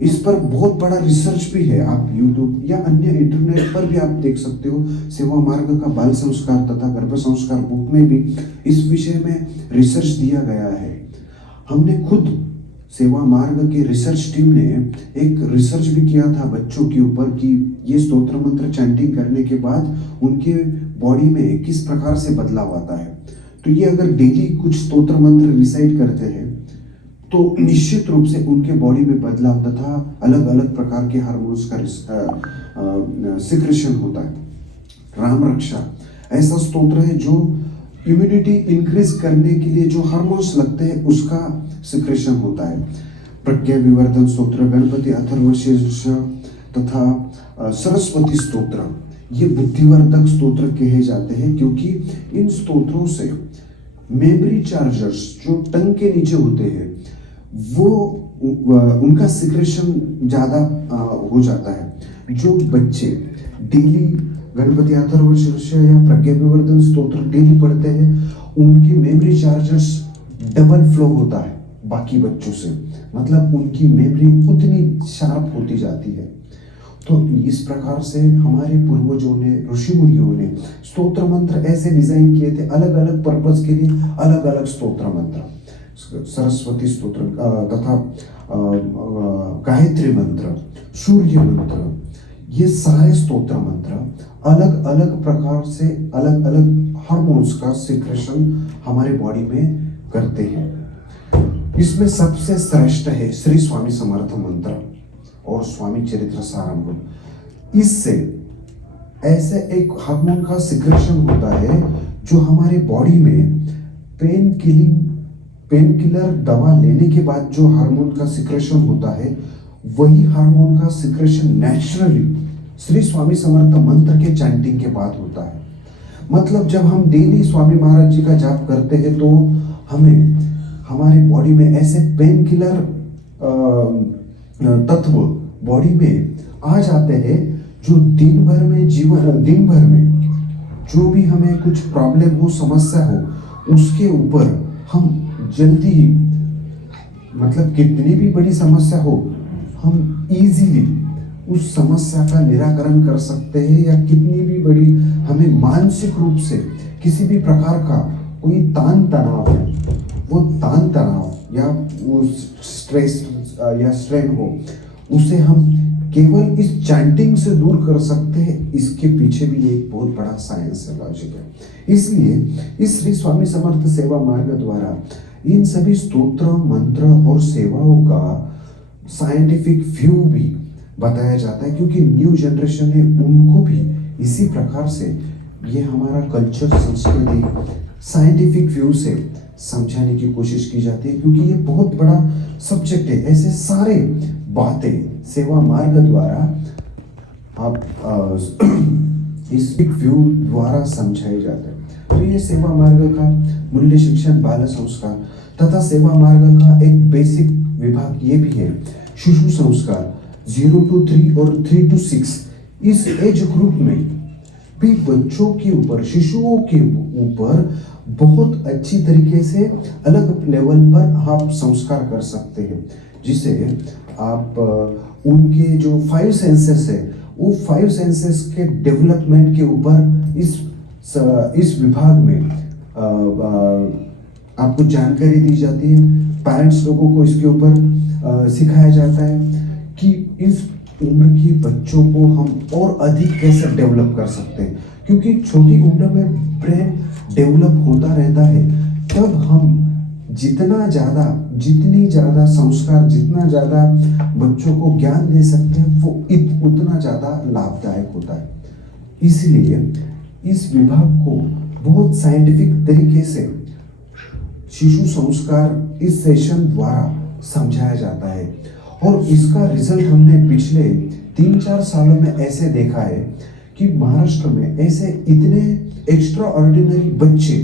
इस पर बहुत बड़ा रिसर्च भी है, आप YouTube या अन्य इंटरनेट पर भी आप देख सकते हो। सेवा मार्ग का बाल संस्कार तथा गर्भ संस्कार बुक में भी इस विषय में रिसर्च दिया गया है। हमने खुद सेवा मार्ग के रिसर्च टीम ने एक रिसर्च भी किया था बच्चों के ऊपर कि ये स्तोत्र मंत्र चैंटिंग करने के बाद उनके बॉडी में किस प्रकार से बदलाव आता है। तो ये अगर डेली कुछ स्तोत्र मंत्र रिसाइट करते हैं तो निश्चित रूप से उनके बॉडी में बदलाव तथा अलग अलग प्रकार के हार्मोन्स का सिक्रेशन होता है। राम रक्षा ऐसा स्तोत्र है जो इम्यूनिटी इंक्रीज करने के लिए जो हार्मोन्स लगते हैं उसका सिक्रेशन होता है। प्रज्ञा विवर्धन स्तोत्र, गणपति अथर्वशीर्ष तथा सरस्वती स्तोत्र ये बुद्धिवर्धक स्तोत्र कहे जाते हैं, क्योंकि इन स्तोत्रों से मेमोरी चार्जर्स जो टंग के नीचे होते हैं वो उनका सिक्रेशन ज़्यादा हो जाता है। जो बच्चे डेली गणपति अथर्वशीर्ष या प्रज्ञा विवर्धन स्तोत्र डेली पढ़ते हैं उनकी मेमोरी चार्जर्स डबल फ्लो होता है बाकी बच्चों से, मतलब उनकी मेमोरी उतनी शार्प होती जाती है। तो इस प्रकार से हमारे पूर्वजों ने, ऋषि मुनियों ने स्तोत्र मंत्र ऐसे डिजाइन किए थे, अलग अलग पर्पस के लिए अलग अलग स्तोत्र मंत्र, सरस्वती स्तोत्र तथा गायत्री मंत्र, सूर्य मंत्र, ये सारे स्तोत्र मंत्र अलग अलग प्रकार से अलग अलग हार्मोन्स का सिक्रेशन हमारे बॉडी में करते हैं। इसमें सबसे श्रेष्ठ है श्री स्वामी समर्थ मंत्र और स्वामी चरित्र सारामृत। इससे ऐसे एक हार्मोन का सिक्रेशन होता है जो हमारे बॉडी में पेन किलर दवा लेने के बाद जो हार्मोन का सिक्रेशन होता है वही हार्मोन का सिक्रेशन नेचुरली श्री स्वामी समर्थ मंत्र के चैंटिंग के बाद होता है। मतलब जब हम डेली स्वामी महाराज जी का जाप करते हैं तो हमें हमारे बॉडी में ऐसे पेन किलर तत्व बॉडी में आ जाते हैं जो दिन भर में जो भी हमें कुछ प्रॉब्लम हो, समस्या हो, उसके ऊपर हम जल्दी, मतलब कितनी भी बड़ी समस्या हो हम इजीली उस समस्या का निराकरण कर सकते हैं। या कितनी भी बड़ी हमें मानसिक रूप से किसी भी प्रकार का कोई तान तनाव है, वो तान तनाव या वो स्ट्रेस या स्ट्रेन हो, उसे हम केवल इस चैंटिंग से दूर कर सकते हैं। इसके पीछे भी एक बहुत बड़ा साइंस है, लॉजिक है। इसलिए इस श्री स्वामी समर्थ सेवा मार्ग द्वारा इन सभी स्तोत्र, मंत्र और सेवाओं का साइंटिफिक व्यू भी बताया जाता है, क्योंकि न्यू जनरेशन है उनको भी इसी प्रकार से ये हमारा कल्चर, संस्कृति साइंटिफिक व्यू से समझाने की कोशिश की जाती है, क्योंकि ये बहुत बड़ा सब्जेक्ट है। ऐसे सारे बातें सेवा मार्ग द्वारा आप इस व्यू द्वारा समझाए जाते हैं। तो ये सेवा मार्ग का मूल्य शिक्षण, बाल संस्कार तथा सेवा मार्ग का एक बेसिक विभाग ये भी है शिशु संस्कार 0 to 3 और 3 to 6। इस एज ग्रुप में भी बच्चों के ऊपर, शिशुओं के ऊपर बहुत अच्छी तरीके से अलग लेवल पर आप संस्कार कर सकते हैं, जिसे आप उनके जो 5 सेंसेस है वो 5 सेंसेस के डेवलपमेंट के ऊपर इस विभाग में आपको जानकारी दी जाती है। पेरेंट्स लोगों को इसके ऊपर सिखाया जाता है कि इस उम्र के बच्चों को हम और अधिक कैसे डेवलप कर सकते हैं, क्योंकि छोटी उम्र में ब्रेन डेवलप होता रहता है। तब हम जितनी ज़्यादा संस्कार, जितना ज़्यादा बच्चों को ज्ञान दे सकते हैं वो उतना ज़्यादा लाभदायक होता है। इसलिए इस विभाग को बहुत साइंटिफिक तरीके से शिशु संस्कार इस सेशन द्वारा समझाया जाता है और इसका रिजल्ट हमने पिछले 3-4 सालों में ऐसे देखा है कि महाराष्ट्र में ऐसे इतने एक्स्ट्रा ऑर्डिनरी बच्चे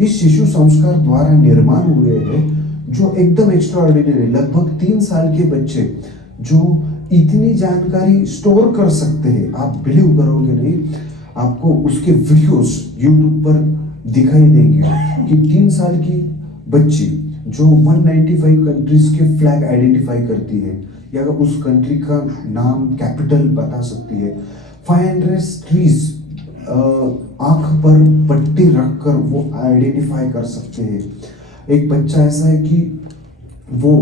इस शिशु संस्कार द्वारा निर्माण हुए हैं जो एकदम एक्स्ट्रा ऑर्डिनरी, लगभग 3 साल के बच्चे जो इतनी जानकारी स्टोर कर सकते हैं, आप बिलीव करोगे नहीं, आपको उसके वीडियोस यूट्यूब पर दिखाई देंगे कि 3 साल की बच्ची जो 195 कंट्रीज के फ्लैग आइडेंटिफाई करती है या उस कंट्री का नाम कैपिटल बता सकती है, 500 ट्रीज आंख पर पट्टी रखकर वो आइडेंटिफाई कर सकते हैं। एक बच्चा ऐसा है कि वो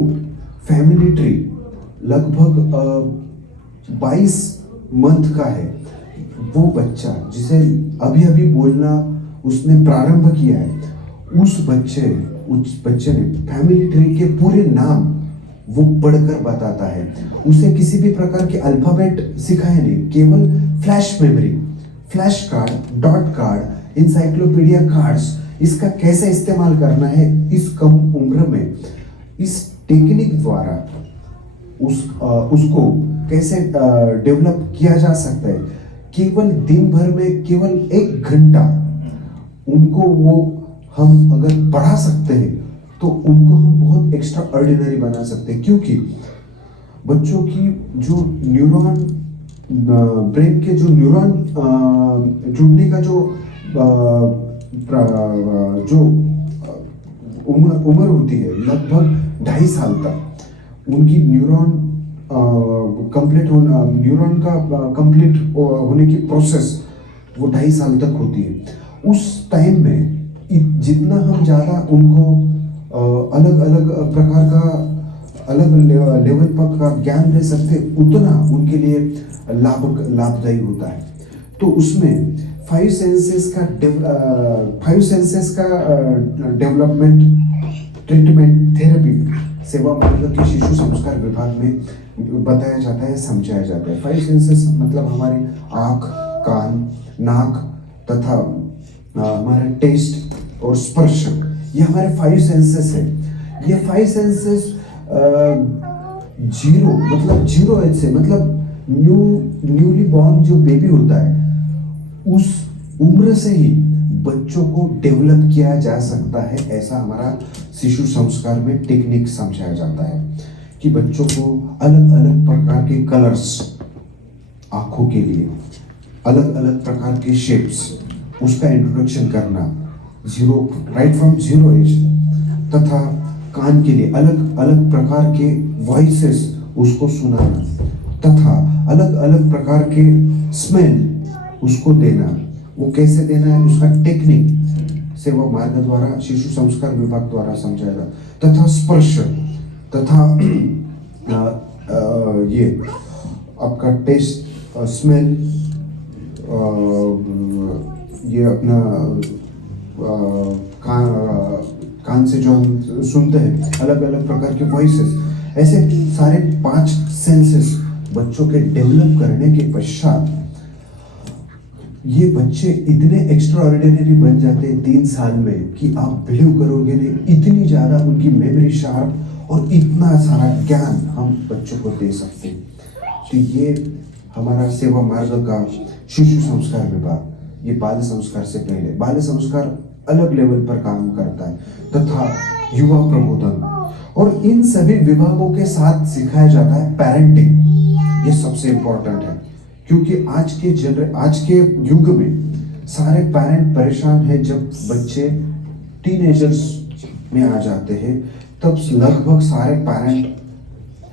फैमिली ट्री लगभग 22 मंथ का है, वो बच्चा जिसे अभी अभी बोलना उसने प्रारंभ किया है, उस बच्चे ने फैमिली ट्री के पूरे नाम वो पढ़कर बताता है। उसे किसी भी प्रकार के अल्फाबेट सिखाए नहीं, केवल flash memory, flash card, dot card, encyclopedia cards, इसका कैसे इस्तेमाल करना है इस कम उम्र में, इस टेक्निक द्वारा उसको कैसे डेवलप किया जा सकता है। केवल दिन भर में केवल 1 घंटा उनको वो हम अगर पढ़ा सकते हैं तो उनको हम बहुत एक्स्ट्रा ऑर्डिनरी बना सकते हैं, क्योंकि बच्चों की जो न्यूरॉन, ब्रेन के जो न्यूरॉन जुड़ने का जो उम्र होती है लगभग 2.5 साल तक, उनकी न्यूरॉन कंप्लीट होने की प्रोसेस वो 2.5 साल तक होती है। उस टाइम में जितना हम ज़्यादा उनको अलग अलग प्रकार का अलग लेवल पर का ज्ञान दे सकते, उतना उनके लिए लाभदायी होता है। तो उसमें 5 सेंसेस का डेवलपमेंट, ट्रीटमेंट, थेरेपी सेवा मार्ग के शिशु संस्कार विभाग में बताया जाता है, समझाया जाता है। 5 सेंसेस मतलब हमारे आँख, कान, नाक तथा हमारा टेस्ट और स्पर्श, ये हमारे 5 सेंसेस है। ये 5 सेंसेस जीरो एज से मतलब न्यूली बॉर्न जो बेबी होता है उस उम्र से ही बच्चों को डेवलप किया जा सकता है। ऐसा हमारा शिशु संस्कार में टेक्निक समझाया जाता है कि बच्चों को अलग अलग प्रकार के कलर्स आंखों के लिए, अलग अलग प्रकार के शेप्स, उसका इंट्रोडक्शन करना राइट फ्रॉम 0 एज, तथा कान के लिए अलग अलग प्रकार के वॉइसेस उसको सुनाना, तथा अलग अलग प्रकार के स्मेल उसको देना, वो कैसे देना है उसका टेक्निक सेवा मार्ग द्वारा शिशु संस्कार विभाग द्वारा समझाया जाता, तथा स्पर्श, तथा ये आपका टेस्ट, स्मेल, ये अपना कान से जो हम सुनते हैं अलग अलग प्रकार के वॉइसेस, ऐसे सारे 5 सेंसेस बच्चों के डेवलप करने के पश्चात ये बच्चे इतने एक्स्ट्रा ऑर्डिनरी बन जाते हैं 3 साल में कि आप बिलीव करोगे नहीं, इतनी ज़्यादा उनकी मेमोरी शार्प और इतना सारा ज्ञान हम बच्चों को दे सकते हैं। तो ये हमारा सेवा मार्ग का शिशु संस्कार विभाग, ये बाल संस्कार से पहले, बाल संस्कार अलग लेवल पर काम करता है, तथा युवा प्रबोधन, और इन सभी विभागों के साथ सिखाया जाता है पेरेंटिंग। ये सबसे इम्पोर्टेंट है क्योंकि आज के युग में सारे पेरेंट परेशान है। जब बच्चे टीनेजर्स में आ जाते हैं तब लगभग सारे पेरेंट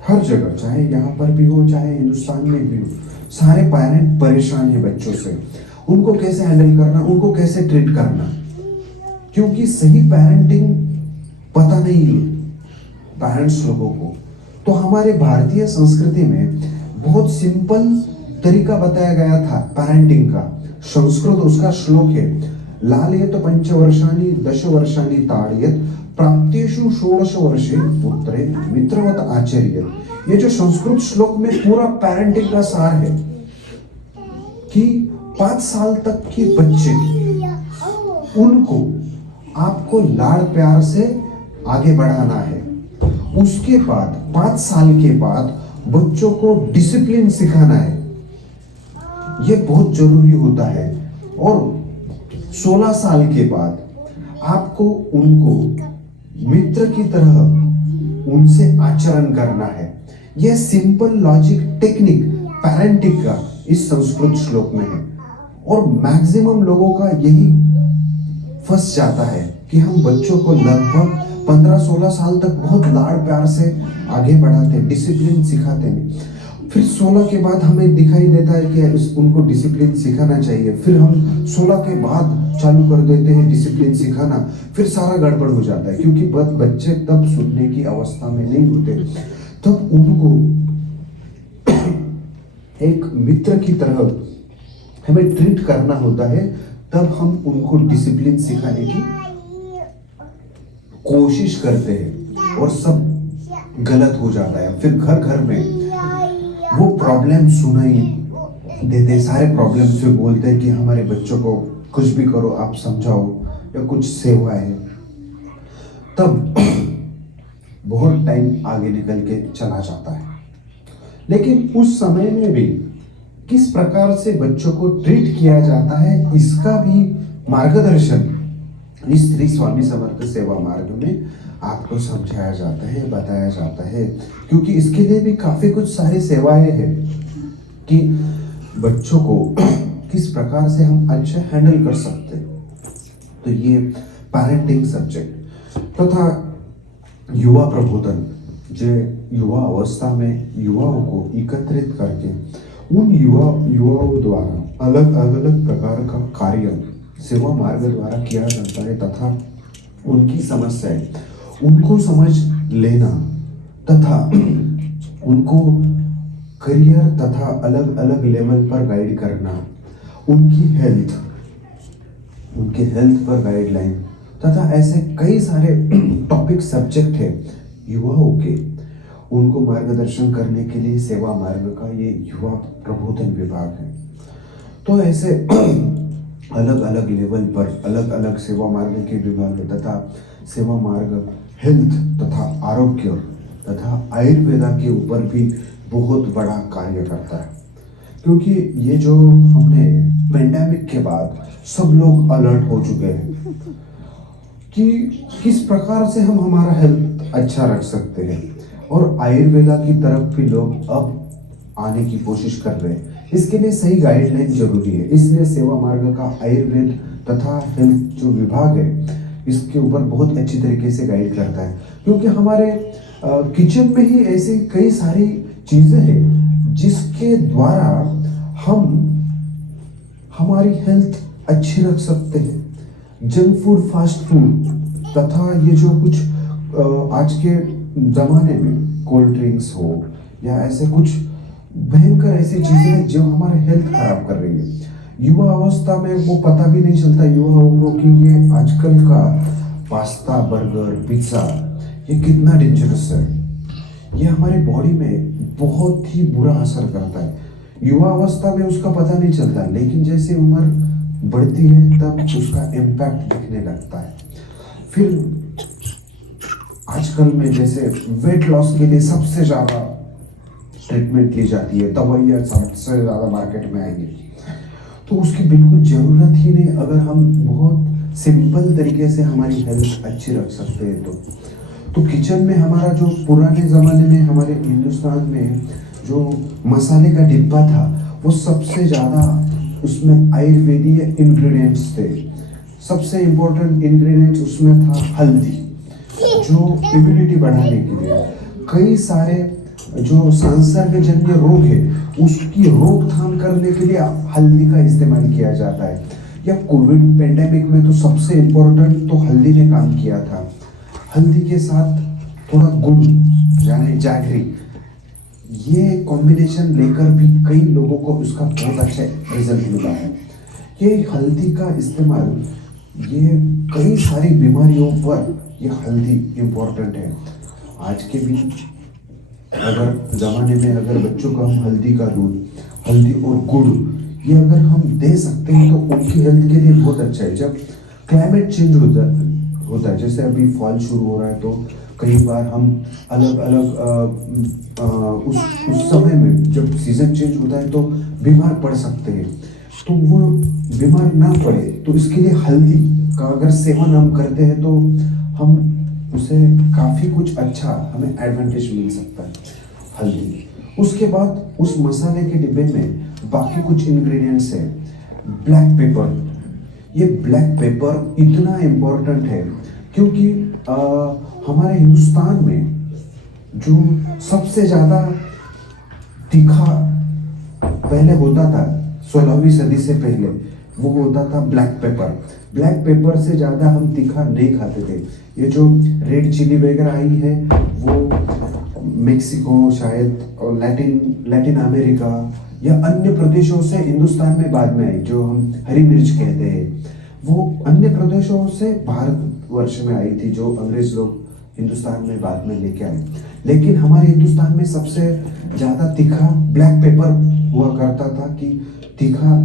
हर जगह, चाहे यहाँ पर भी हो चाहे हिंदुस्तान में भी हो, सारे पेरेंट परेशान है बच्चों से। उनको कैसे हैंडल करना, उनको कैसे ट्रीट करना, क्योंकि सही पेरेंटिंग पता नहीं है पेरेंट्स लोगों को। तो हमारे भारतीय संस्कृति में बहुत सिंपल तरीका बताया गया था पेरेंटिंग का। संस्कृत उसका श्लोक है, लालयत पंचवर्षाणि 10 वर्षाणि ताड़यत प्राप्तेषु षोडश वर्षे पुत्रे मित्रवत आचर्य। ये जो संस्कृत श्लोक में पूरा पेरेंटिंग का सार है कि 5 साल तक के बच्चे उनको आपको लाड़ प्यार से आगे बढ़ाना है। उसके बाद 5 साल के बाद बच्चों को डिसिप्लिन सिखाना है, ये बहुत जरूरी होता है। और 16 साल के बाद आपको उनको मित्र की तरह उनसे आचरण करना है। यह सिंपल लॉजिक टेक्निक पेरेंटिंग का इस संस्कृत श्लोक में है। और मैक्सिमम लोगों का यही फंस जाता है कि हम बच्चों को लगभग 15-16 साल तक बहुत लाड़ प्यार से आगे बढ़ाते, डिसिप्लिन सिखाते नहीं। फिर 16 के बाद हमें दिखाई देता है कि उनको डिसिप्लिन सिखाना चाहिए, फिर हम 16 के बाद चालू कर देते हैं डिसिप्लिन सिखाना, फिर सारा गड़बड़ हो जाता है। क्योंकि बच्चे तब सुनने की अवस्था में नहीं होते, तब उनको एक मित्र की तरह हमें ट्रीट करना होता है। तब हम उनको डिसिप्लिन सिखाने की कोशिश करते हैं और सब गलत हो जाता है। फिर घर घर में वो प्रॉब्लम सुनाई देते, सारे प्रॉब्लम फिर बोलते हैं कि हमारे बच्चों को कुछ भी करो, आप समझाओ या कुछ सेवा है। तब बहुत टाइम आगे निकल के चला जाता है। लेकिन उस समय में भी किस प्रकार से बच्चों को ट्रीट किया जाता है, इसका भी मार्गदर्शन इस श्री स्वामी समर्थ सेवा मार्ग में आपको समझाया जाता है, बताया जाता है। क्योंकि इसके लिए भी काफी कुछ सारी सेवाएं हैं कि बच्चों को किस प्रकार से हम अच्छा हैंडल कर सकते हैं। तो ये पेरेंटिंग सब्जेक्ट तथा युवा प्रबोधन, जो युवा अवस्था में युवाओं को एकत्रित करके उन युवाओं द्वारा अलग अलग प्रकार का कार्य सेवा मार्ग द्वारा किया जाता है तथा उनकी समस्याएं उनको समझ लेना तथा उनको करियर तथा अलग अलग लेवल पर गाइड करना, उनके हेल्थ पर गाइडलाइन तथा ऐसे कई सारे टॉपिक सब्जेक्ट है युवाओं के, उनको मार्गदर्शन करने के लिए सेवा मार्ग का ये युवा प्रबोधन विभाग है। तो ऐसे अलग अलग लेवल पर अलग अलग सेवा मार्ग के विभाग है तथा सेवा मार्ग हेल्थ तथा आरोग्य तथा आयुर्वेदा के ऊपर भी बहुत बड़ा कार्य करता है। क्योंकि ये जो हमने पेंडेमिक के बाद सब लोग अलर्ट हो चुके हैं कि किस प्रकार से हम हमारा हेल्थ अच्छा रख सकते हैं, और आयुर्वेदा की तरफ भी लोग अब आने की कोशिश कर रहे हैं। इसके लिए सही गाइडलाइन जरूरी है, इसलिए सेवा मार्ग का आयुर्वेद तथा हेल्थ जो विभाग है इसके ऊपर बहुत अच्छी तरीके से गाइड करता है। क्योंकि हमारे किचन में ही ऐसी कई सारी चीजें हैं जिसके द्वारा हम हमारी हेल्थ अच्छी रख सकते हैं। जंक फूड, फास्ट फूड तथा ये जो कुछ आज के जमाने में कोल्ड ड्रिंक्स हो या ऐसे कुछ भयंकर ऐसी चीजें हैं जो हमारे हेल्थ खराब कर रही है। युवा अवस्था में वो पता भी नहीं चलता युवाओं को कि ये आजकल का पास्ता, बर्गर, पिज्जा ये कितना डेंजरस है। ये हमारी बॉडी में बहुत ही बुरा असर करता है। युवा अवस्था में उसका पता नहीं चलता, लेकिन जैसे उम्र बढ़ती है तब उसका इम्पैक्ट दिखने लगता है। फिर आजकल में जैसे वेट लॉस के लिए सबसे ज़्यादा ट्रीटमेंट ली जाती है, दवाइयाँ सबसे ज़्यादा मार्केट में आएंगी, तो उसकी बिल्कुल ज़रूरत ही नहीं अगर हम बहुत सिंपल तरीके से हमारी हेल्थ अच्छी रख सकते हैं। तो किचन में हमारा जो पुराने ज़माने में हमारे हिंदुस्तान में जो मसाले का डिब्बा था वो सबसे ज़्यादा उसमें आयुर्वेदीय इंग्रेडिएंट्स थे। सबसे इम्पोर्टेंट इंग्रेडिएंट्स उसमें था हल्दी, जो इम्यूनिटी बढ़ाने के लिए कई सारे जो संसर्गजन्य रोग है उसकी रोकथाम करने के लिए हल्दी का इस्तेमाल किया जाता है। या कोविड पेंडेमिक में तो सबसे इम्पोर्टेंट तो हल्दी ने काम किया था। हल्दी के साथ थोड़ा गुड़ यानी जैगरी, ये कॉम्बिनेशन लेकर भी कई लोगों को उसका बहुत अच्छा रिजल्ट मिला है। ये हल्दी का इस्तेमाल ये कई सारी बीमारियों पर ये हल्दी इम्पोर्टेंट है। आज के भी अगर ज़माने में अगर बच्चों को हम हल्दी का दूध, हल्दी और गुड़ ये अगर हम दे सकते हैं तो उनकी हेल्थ के लिए बहुत अच्छा है। जब क्लाइमेट चेंज होता है, जैसे अभी फॉल शुरू हो रहा है, तो कई बार हम अलग अलग उस समय में जब सीज़न चेंज होता है तो बीमार पड़ सकते हैं। तो वो बीमार ना पड़े तो इसके लिए हल्दी का अगर सेवन हम करते हैं तो हम उसे काफ़ी कुछ अच्छा हमें एडवांटेज मिल सकता है हल्दी। उसके बाद उस मसाले के डिब्बे में बाकी कुछ इंग्रेडिएंट्स है। ब्लैक पेपर, ये ब्लैक पेपर इतना इम्पोर्टेंट है क्योंकि हमारे हिंदुस्तान में जो सबसे ज़्यादा तीखा पहले होता था 16वीं सदी से पहले, वो होता था ब्लैक पेपर। ब्लैक पेपर से ज़्यादा हम तीखा नहीं खाते थे। ये जो रेड चिली वगैरह आई है वो मेक्सिको शायद और लैटिन अमेरिका या अन्य प्रदेशों से हिंदुस्तान में बाद में आई, जो हम हरी मिर्च कहते हैं। वो अन्य प्रदेशों से भारतवर्ष में आई थी, जो अंग्रेज लोग हिंदुस्तान में बाद में लेके आए। लेकिन हमारे हिंदुस्तान में सबसे ज़्यादा तीखा ब्लैक पेपर हुआ करता था कि तीखा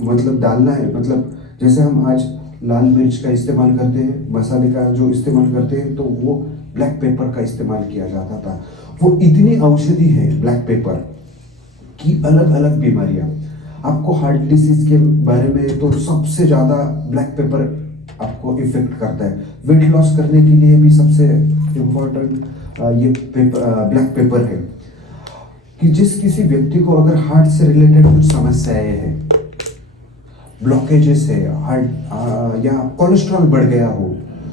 मतलब डालना है, मतलब जैसे हम आज लाल मिर्च का इस्तेमाल करते हैं, मसाले का जो इस्तेमाल करते हैं, तो वो ब्लैक पेपर का इस्तेमाल किया जाता था। वो इतनी औषधि है ब्लैक पेपर की, अलग अलग बीमारियाँ, आपको हार्ट डिसीज के बारे में तो सबसे ज़्यादा ब्लैक पेपर आपको इफेक्ट करता है। वेट लॉस करने के लिए भी सबसे इम्पोर्टेंट ये ब्लैक पेपर है कि जिस किसी व्यक्ति को अगर हार्ट से रिलेटेड कुछ समस्याएं हैं, ब्लॉकेजेस है, हार्ट या कोलेस्ट्रॉल बढ़ गया हो,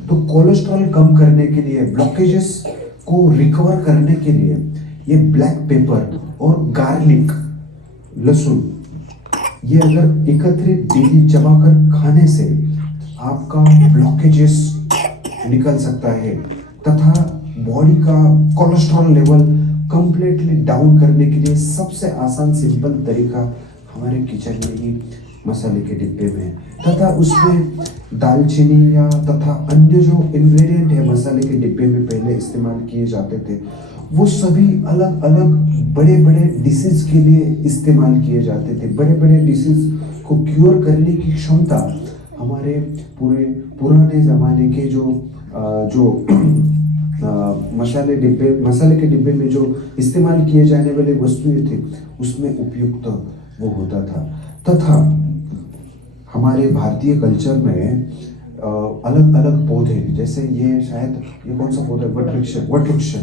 तो कोलेस्ट्रॉल कम करने के लिए, ब्लॉकेजेस को रिकवर करने के लिए ये ब्लैक पेपर और गार्लिक, लहसुन, ये अगर एकत्रित डेली चबाकर खाने से आपका ब्लॉकेजेस निकल सकता है तथा बॉडी का कोलेस्ट्रॉल लेवल कंप्लीटली डाउन करने के लिए सबसे आसान सिंपल तरीका हमारे किचन में ही मसाले के डिब्बे में, तथा उसमें दालचीनी या तथा अन्य जो इंग्रेडिएंट है मसाले के डिब्बे में पहले इस्तेमाल किए जाते थे, वो सभी अलग अलग बड़े बड़े डिसीज के लिए इस्तेमाल किए जाते थे। बड़े बड़े डिसीज को क्योर करने की क्षमता हमारे पुराने ज़माने के जो मसाले के डिब्बे में जो इस्तेमाल किए जाने वाले वस्तुएं थे उसमें उपयुक्त वो होता था। तथा हमारे भारतीय कल्चर में अलग अलग पौधे, जैसे ये शायद ये कौन सा पौधा है, वटवृक्ष।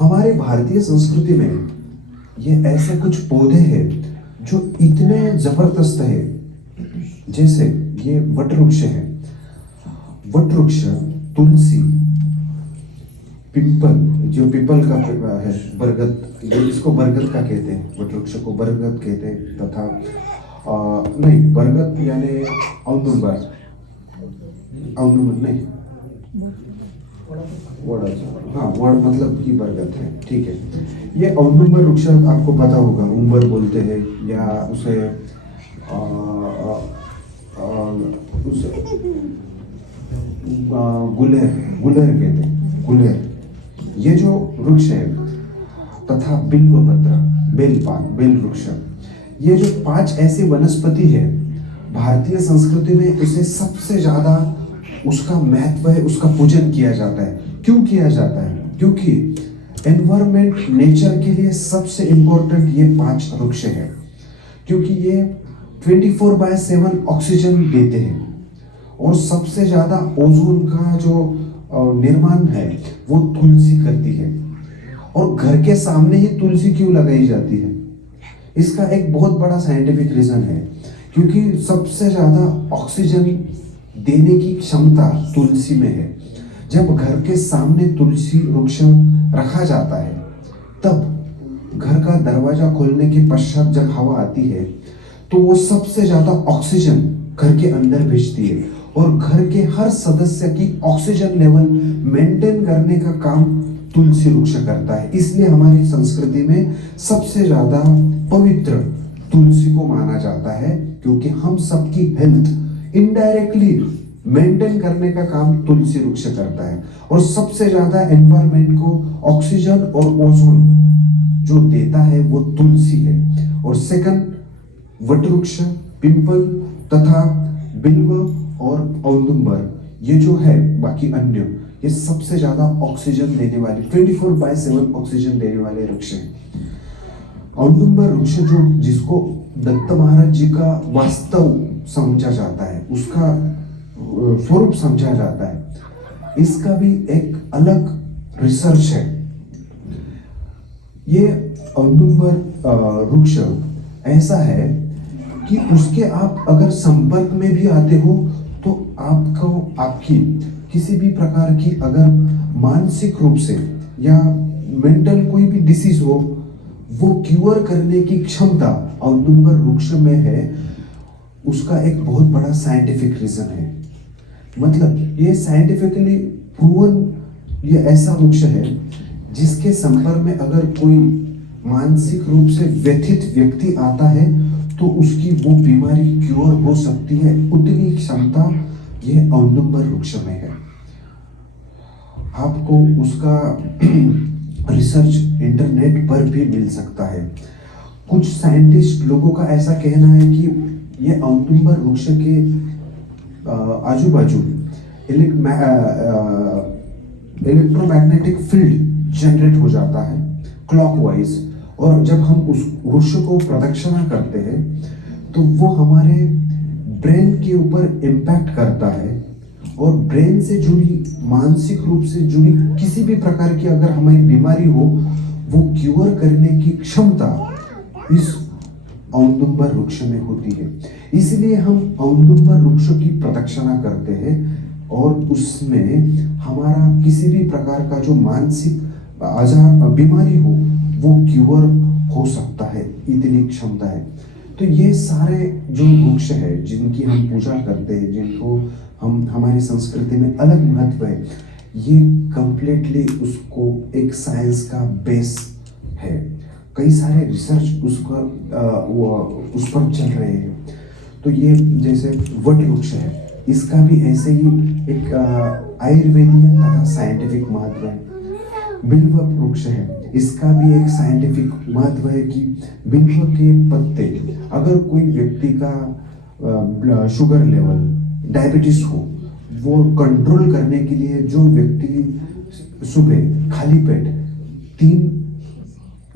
हमारे भारतीय संस्कृति में ये ऐसे कुछ पौधे हैं जो इतने जबरदस्त है, जैसे ये वटवृक्ष है। वटवृक्ष, तुलसी, पिंपल, जो पीपल का है, बरगद, इसको बरगद का कहते हैं, वटवृक्ष को बरगद कहते हैं। तथा नहीं, बरगद यानी औदुंबर नहीं, वड़, हाँ वड़ मतलब कि बरगद है, ठीक है। ये औदुंबर वृक्ष आपको पता होगा, उम्बर बोलते हैं या उसे गुलहर कहते हैं, गुलहर। ये जो वृक्ष है, तथा बिल्वपत्र, बेल वृक्ष, ये जो 5 ऐसी वनस्पति है, भारतीय संस्कृति में इसे सबसे ज्यादा उसका महत्व है, उसका पूजन किया जाता है। क्यों किया जाता है? क्योंकि एनवायरमेंट, नेचर के लिए सबसे इंपॉर्टेंट ये 5 वृक्ष है, क्योंकि ये 24/7 ऑक्सीजन देते हैं और सबसे ज्यादा ओजोन का जो निर्माण है वो तुलसी करती है। और घर के सामने ही तुलसी क्यों लगाई जाती है? इसका एक बहुत बड़ा साइंटिफिक रीजन है, क्योंकि सबसे ज्यादा ऑक्सीजन देने की क्षमता तुलसी में है। जब घर के सामने तुलसी वृक्ष रखा जाता है, तब घर का दरवाजा खोलने के पश्चात जब हवा आती है तो वो सबसे ज्यादा ऑक्सीजन घर के अंदर भेजती है और घर के हर सदस्य की ऑक्सीजन लेवल मेंटेन करने का काम तुलसी वृक्ष करता है। इसलिए हमारी संस्कृति में सबसे ज्यादा पवित्र तुलसी को माना जाता है, क्योंकि हम सबकी हेल्थ इनडायरेक्टली मेंटेन करने का काम तुलसी वृक्ष करता है। और सबसे ज्यादा एनवायरमेंट को ऑक्सीजन और ओजोन जो देता है वो तुलसी है। और सेकंड वटवृक्ष, पिंपल तथा बिल्व और औदुंबर, ये जो है बाकी अन्य, ये सबसे ज्यादा ऑक्सीजन देने वाले 24/7 ऑक्सीजन देने वाले वृक्ष हैं। औदुंबर वृक्ष जो जिसको दत्त महाराज जी का वास्तव समझा जाता है, उसका स्वरूप समझा जाता है, इसका भी एक अलग रिसर्च है। ये औदुंबर वृक्ष ऐसा है कि उसके आप अगर संपर्क में भी आते हो तो आपको आपकी किसी भी प्रकार की अगर मानसिक रूप से या मेंटल कोई भी डिसीज हो, वो क्योर करने की क्षमता औदुंबर वृक्ष में है। उसका एक बहुत बड़ा साइंटिफिक रीजन है, मतलब ये साइंटिफिकली प्रूवन ये ऐसा वृक्ष है जिसके संपर्क में अगर कोई मानसिक रूप से व्यथित व्यक्ति आता है तो उसकी वो बीमारी क्योर हो सकती है। उतनी क्षमता ये औदुंबर वृक्ष में है। आपको उसका रिसर्च इंटरनेट पर भी मिल सकता है। कुछ साइंटिस्ट लोगों का ऐसा कहना है कि ये औदुंबर वृक्ष के आजू बाजू इलेक्ट्रोमैग्नेटिक फील्ड जनरेट हो जाता है क्लॉकवाइज, और जब हम उस वृक्ष को प्रदक्षिणा करते हैं तो वो हमारे ब्रेन के ऊपर इम्पैक्ट करता है। और ब्रेन से जुड़ी, मानसिक रूप से जुड़ी किसी भी प्रकार की अगर हमारी बीमारी हो, वो क्योर करने की क्षमता इस औदुंबर वृक्ष में होती है। इसलिए हम औदुंबर वृक्ष की प्रदक्षिणा करते हैं और उसमें हमारा किसी भी प्रकार का जो मानसिक आजार बीमारी हो वो क्योर हो सकता है, इतनी क्षमता है। तो ये सारे जो वृक्ष है जिनकी हम पूजा करते हैं, जिनको हम हमारी संस्कृति में अलग महत्व है, ये कंप्लीटली उसको एक साइंस का बेस है। कई सारे रिसर्च उसका उस पर चल रहे हैं। तो ये जैसे वट वृक्ष है, इसका भी ऐसे ही एक आयुर्वेदीय तथा साइंटिफिक महत्व है। बिल्व वृक्ष है, इसका भी एक साइंटिफिक महत्व है कि बिल्व के पत्ते, अगर कोई व्यक्ति का शुगर लेवल, डायबिटीज हो, वो कंट्रोल करने के लिए जो व्यक्ति सुबह खाली पेट 3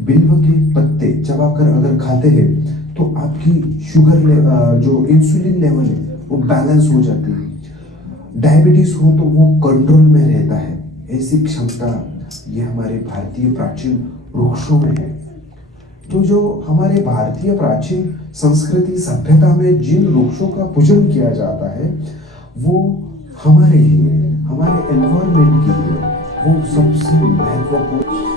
बिल्व के पत्ते चबाकर अगर खाते हैं तो आपकी शुगर जो इंसुलिन लेवल है वो बैलेंस हो जाती है। डायबिटीज हो तो वो कंट्रोल में रहता है। ऐसी क्षमता ये हमारे भारतीय प्राचीन वृक्षों में है। तो जो हमारे भारतीय प्राचीन संस्कृति सभ्यता में जिन वृक्षों का पूजन किया जाता है वो हमारे लिए, हमारे एनवायरमेंट के लिए वो सबसे महत्वपूर्ण